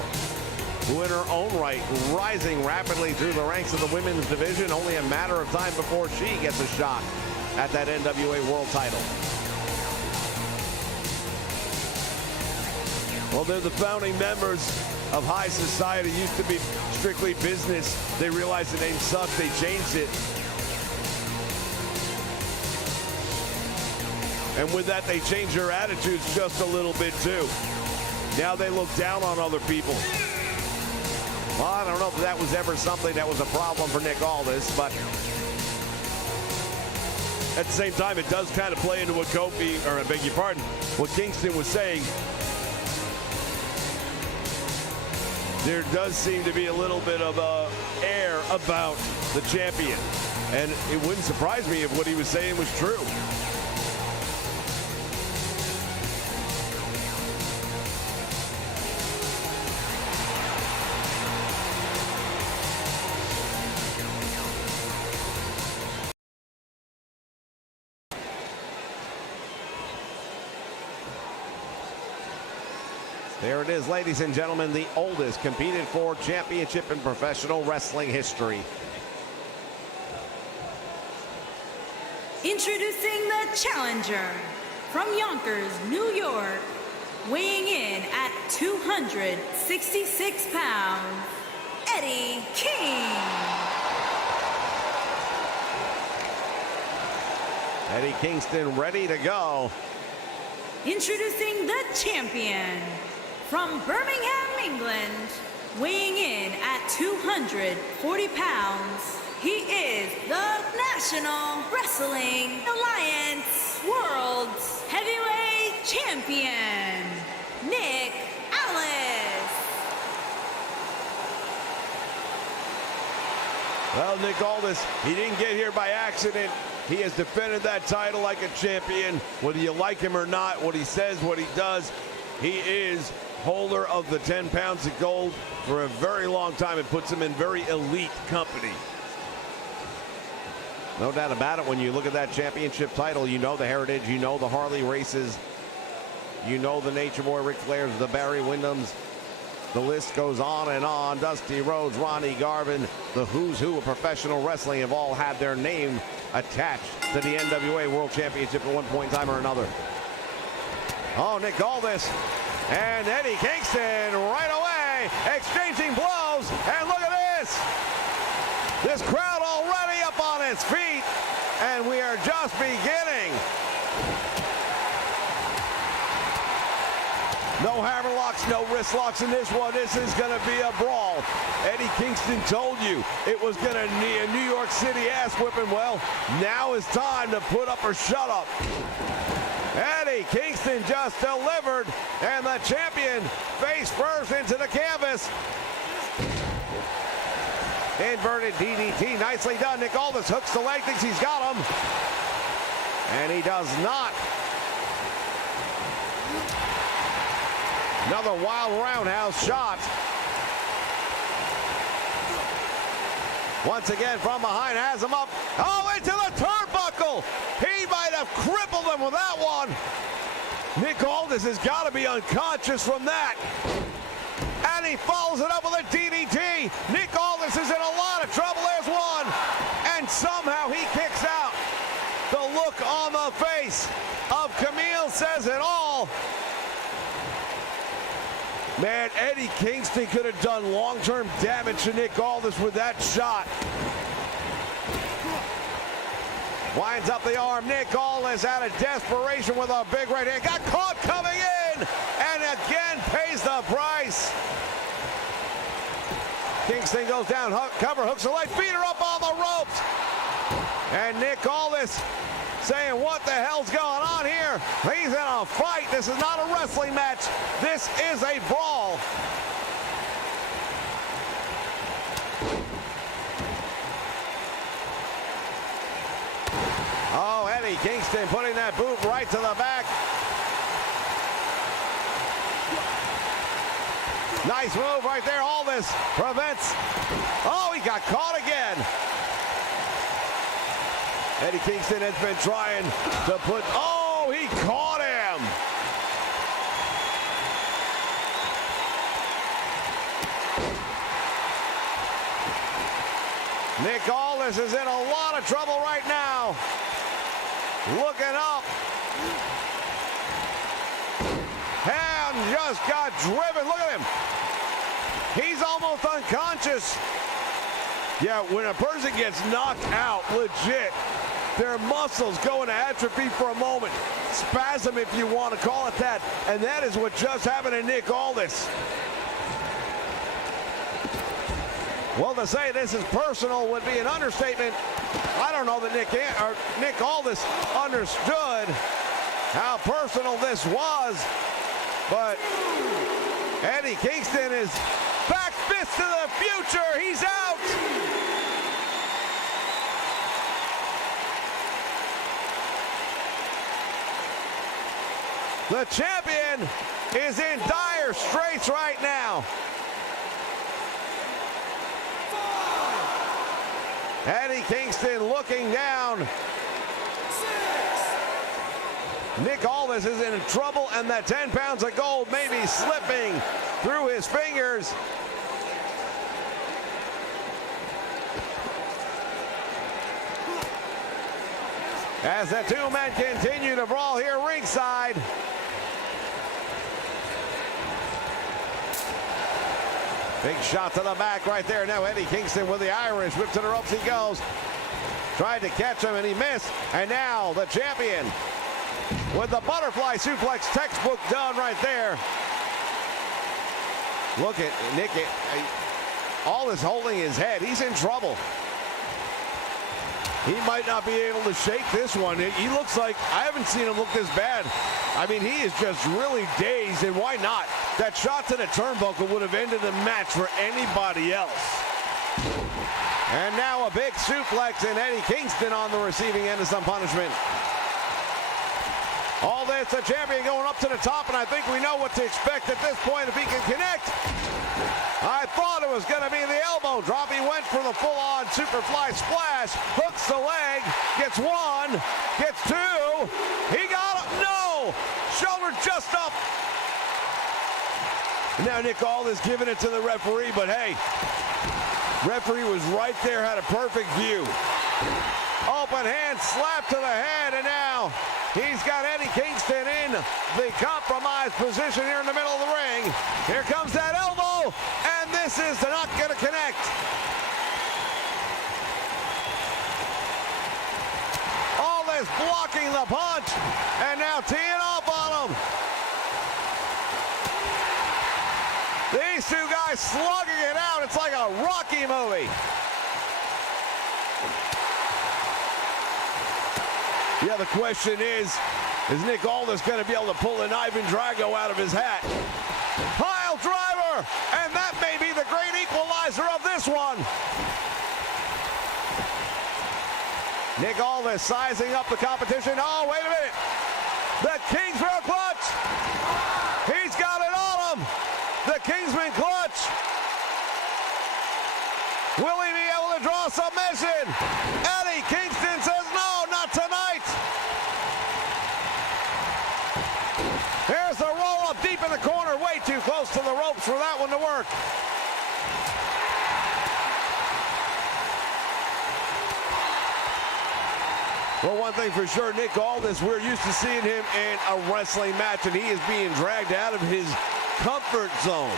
who in her own right, rising rapidly through the ranks of the women's division, only a matter of time before she gets a shot at that NWA World title. Well, they're the founding members of High Society. Used to be strictly business. They realized the name sucked. They changed it. And with that, they changed their attitudes just a little bit, too. Now they look down on other people. Well, I don't know if that was ever something that was a problem for Nick Aldis, but at the same time, it does kind of play into what Kofi, or I beg your pardon, what Kingston was saying. There does seem to be a little bit of air about the champion. And it wouldn't surprise me if what he was saying was true. there it is, ladies and gentlemen, the oldest competed for championship in professional wrestling history. Introducing the challenger from Yonkers, New York, weighing in at 266 pounds, Eddie King. Eddie Kingston ready to go. Introducing the champion from Birmingham, England, weighing in at 240 pounds, he is the National Wrestling Alliance World Heavyweight Champion, Nick Aldis. Well, Nick Aldis, he didn't get here by accident. He has defended that title like a champion. Whether you like him or not, what he says, what he does, he is holder of the 10 pounds of gold for a very long time. It puts him in very elite company. No doubt about it. When you look at that championship title, you know the heritage, you know the Harley races, you know the Nature Boy Ric Flairs, the Barry Windhams. The list goes on and on. Dusty Rhodes, Ronnie Garvin, the who's who of professional wrestling have all had their name attached to the NWA World Championship at one point in time or another. Oh, Nick Aldis and Eddie Kingston right away, exchanging blows, and look at this. This crowd already up on its feet, and we are just beginning. No hammer locks, no wrist locks in this one. This is going to be a brawl. Eddie Kingston told you it was going to be a New York City ass whipping. Well, now is time to put up or shut up. Eddie Kingston just delivered, and the champion face first into the canvas. Inverted DDT, nicely done. Nick Aldis hooks the leg, thinks he's got him. And he does not. Another wild roundhouse shot. Once again from behind, has him up. Oh, into the turnbuckle. He might have crippled him with that one. Nick Aldis has got to be unconscious from that. And he follows it up with a DDT. Nick Aldis is in a lot of trouble. There's one. And somehow he kicks out. The look on the face of Camille says it all. Man, Eddie Kingston could have done long-term damage to Nick Aldis with that shot. Winds up the arm. Nick Aldis out of desperation with a big right hand. Got caught coming in and again pays the price. Kingston goes down, cover, hooks the leg, feet are up on the ropes. And Nick Aldis saying, what the hell's going on here? He's in a fight. This is not a wrestling match. This is a brawl. Oh, Eddie Kingston putting that boot right to the back. Nice move right there. Aldis prevents. Oh, he got caught again. Eddie Kingston has been trying to put, oh, he caught him. Nick Aldis is in a lot of trouble right now. Looking up. And just got driven. Look at him. He's almost unconscious. Yeah, when a person gets knocked out, legit, their muscles go into atrophy for a moment. Spasm, if you want to call it that. And that is what just happened to Nick Aldis. Well, to say this is personal would be an understatement. I don't know that Nick Aldis understood how personal this was. But Eddie Kingston is back fist to the future. He's out. The champion is in dire straits right now. Eddie Kingston looking down. Nick Aldis is in trouble, and that 10 pounds of gold may be slipping through his fingers. As the two men continue to brawl here ringside. Big shot to the back right there. Now Eddie Kingston with the Irish. Whip to the ropes he goes. Tried to catch him and he missed. And now the champion with the butterfly suplex, textbook done right there. Look at Nick. Aldis holding his head. He's in trouble. He might not be able to shake this one. He looks like, I haven't seen him look this bad. I mean, he is just really dazed, and why not? That shot to the turnbuckle would have ended the match for anybody else. And now a big suplex, and Eddie Kingston on the receiving end of some punishment. Aldis, the champion, going up to the top, and I think we know what to expect at this point if he can connect. I thought it was going to be the elbow drop. He went for the full-on superfly splash, hooks the leg, gets one, gets two. He got it. No! Shoulder just up. Now Nick Aldis giving it to the referee, but hey, referee was right there, had a perfect view. Open hand slap to the head, and now he's got Eddie Kingston in the compromised position here in the middle of the ring. Here comes that elbow, and this is not going to connect. Aldis blocking the punch, and now teeing off on him. Aldis slugging it out. It's like a Rocky movie. Yeah, the question is Nick Aldis going to be able to pull an Ivan Drago out of his hat? Pile driver, and that may be the great equalizer of this one. Nick Aldis sizing up the competition. Oh, wait a minute. The Kingsman clutch. He's got it on him. The Kingsman clutch. Will he be able to draw submission? Eddie Kingston says no, not tonight. Here's the roll up deep in the corner. Way too close to the ropes for that one to work. Well, one thing for sure, Nick Aldis, we're used to seeing him in a wrestling match, and he is being dragged out of his comfort zone.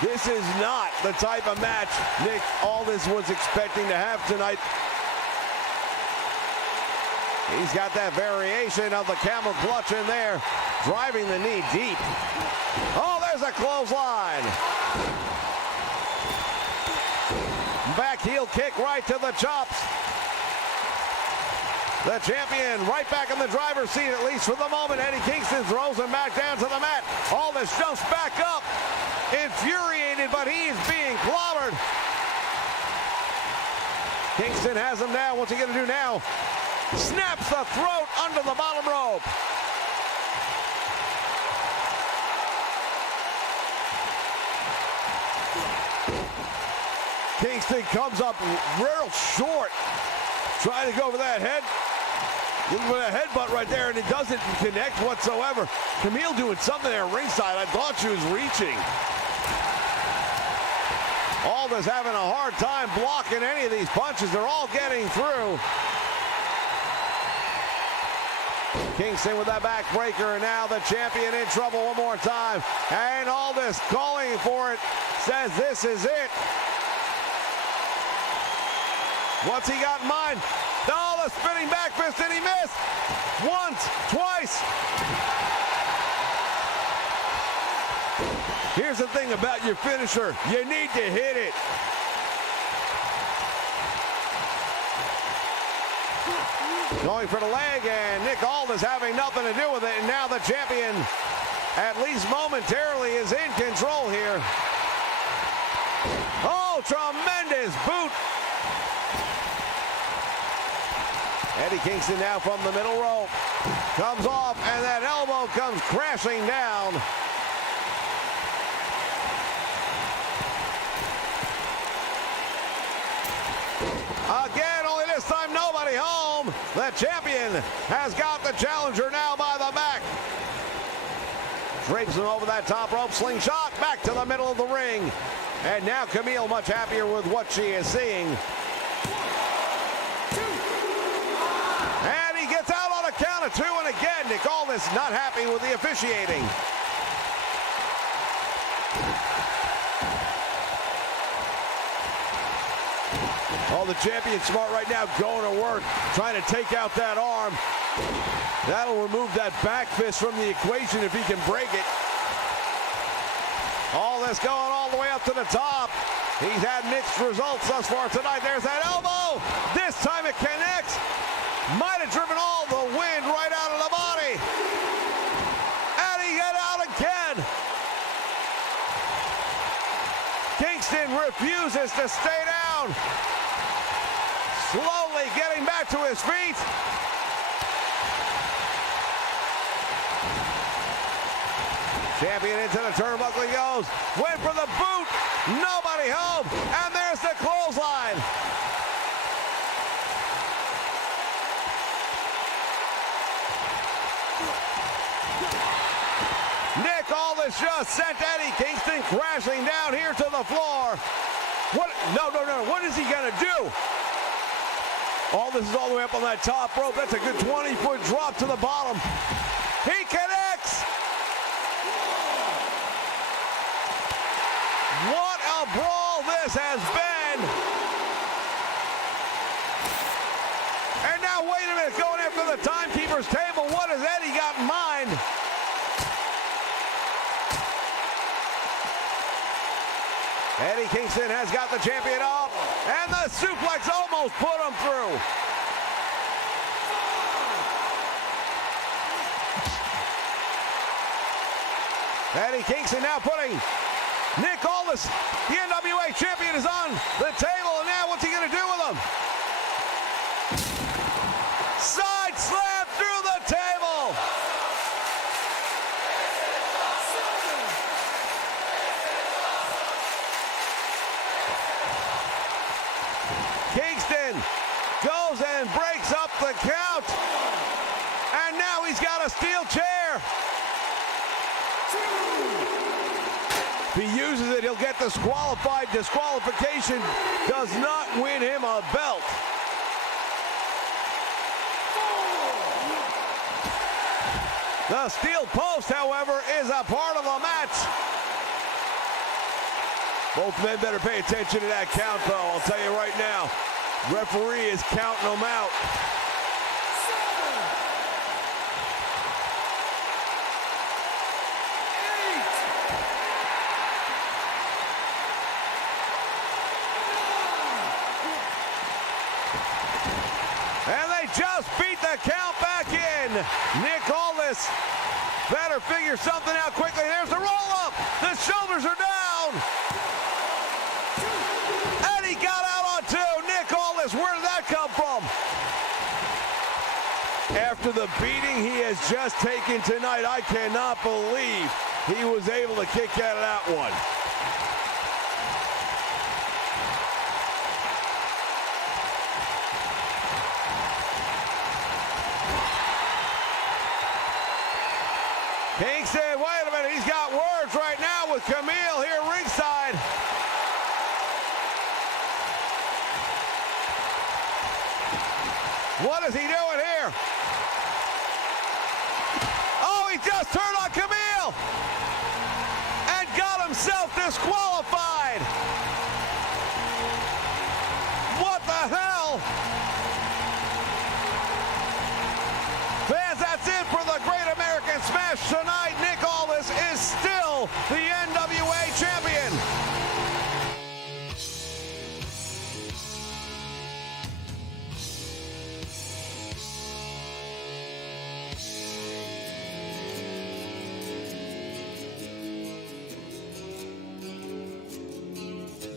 This is not the type of match Nick Aldis was expecting to have tonight. He's got that variation of the camel clutch in there, driving the knee deep. Oh, there's a clothesline. Back heel kick right to the chops. The champion right back in the driver's seat, at least for the moment. Eddie Kingston throws him back down to the mat. Aldis jumps back up, infuriated, but he is being clobbered. Kingston has him down. What's he going to do now? Snaps the throat under the bottom rope. Kingston comes up real short, trying to go for that head. Looking for a headbutt right there, and it doesn't connect whatsoever. Camille doing something there ringside. I thought she was reaching. Aldis having a hard time blocking any of these punches. They're all getting through. Kingston with that backbreaker, and now the champion in trouble one more time. And Aldis calling for it, says this is it. What's he got in mind? Oh, the spinning back fist, and he missed. Once, twice. Here's the thing about your finisher. You need to hit it. Going for the leg, and Nick Aldis having nothing to do with it. And now the champion, at least momentarily, is in control here. Oh, tremendous boot. Eddie Kingston now from the middle rope. Comes off, and that elbow comes crashing down. Again, only this time nobody home. The champion has got the challenger now by the back. Drapes him over that top rope, slingshot, back to the middle of the ring. And now Camille much happier with what she is seeing. And he gets out on a count of two, and again, Nick Aldis not happy with the officiating. Oh, the champion's smart right now, going to work, trying to take out that arm. That'll remove that back fist from the equation if he can break it. All this going all the way up to the top. He's had mixed results thus far tonight. There's that elbow. This time it connects. Might have driven all the wind right out of the body. And he got out again. Kingston refuses to stay down. Slowly getting back to his feet. Champion into the turnbuckle he goes. Went for the boot. Nobody home. And there's the clothesline. Nick Aldis just sent Eddie Kingston crashing down here to the floor. What? No. What is he going to do? Aldis is all the way up on that top rope. That's a good 20-foot drop to the bottom. He connects. What a brawl this has been. And now, wait a minute, going after the timekeeper's table. What has Eddie got in mind? Eddie Kingston has got the champion up, and the suplex almost put him through. Eddie Kingston now putting Nick Aldis, the NWA champion, is on the table, and now what's he going to do with him? Side slam through the table. Kingston goes and breaks up the count, and now he's got a steel chair. If he uses it, he'll get disqualified. Disqualification does not win him a belt. The steel post, however, is a part of the match. Both men better pay attention to that count, though. I'll tell you right now, referee is counting them out. And they just beat the count back in. Nick Aldis better figure something out quickly. There's the roll-up. The shoulders are down. And he got out on two. Nick Aldis, where did that come from? After the beating he has just taken tonight, I cannot believe he was able to kick out of that one. Kingston, wait a minute, he's got words right now with Camille here ringside. What is he doing here? Oh, he just turned on Camille and got himself disqualified. What the hell? Fans, that's it for the Great American Smash tonight. Nick Aldis is still the NWA champion.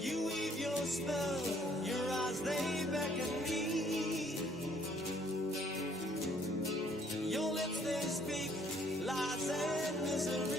You weave your spell, your eyes they beckon me. Your lips they speak lies and misery.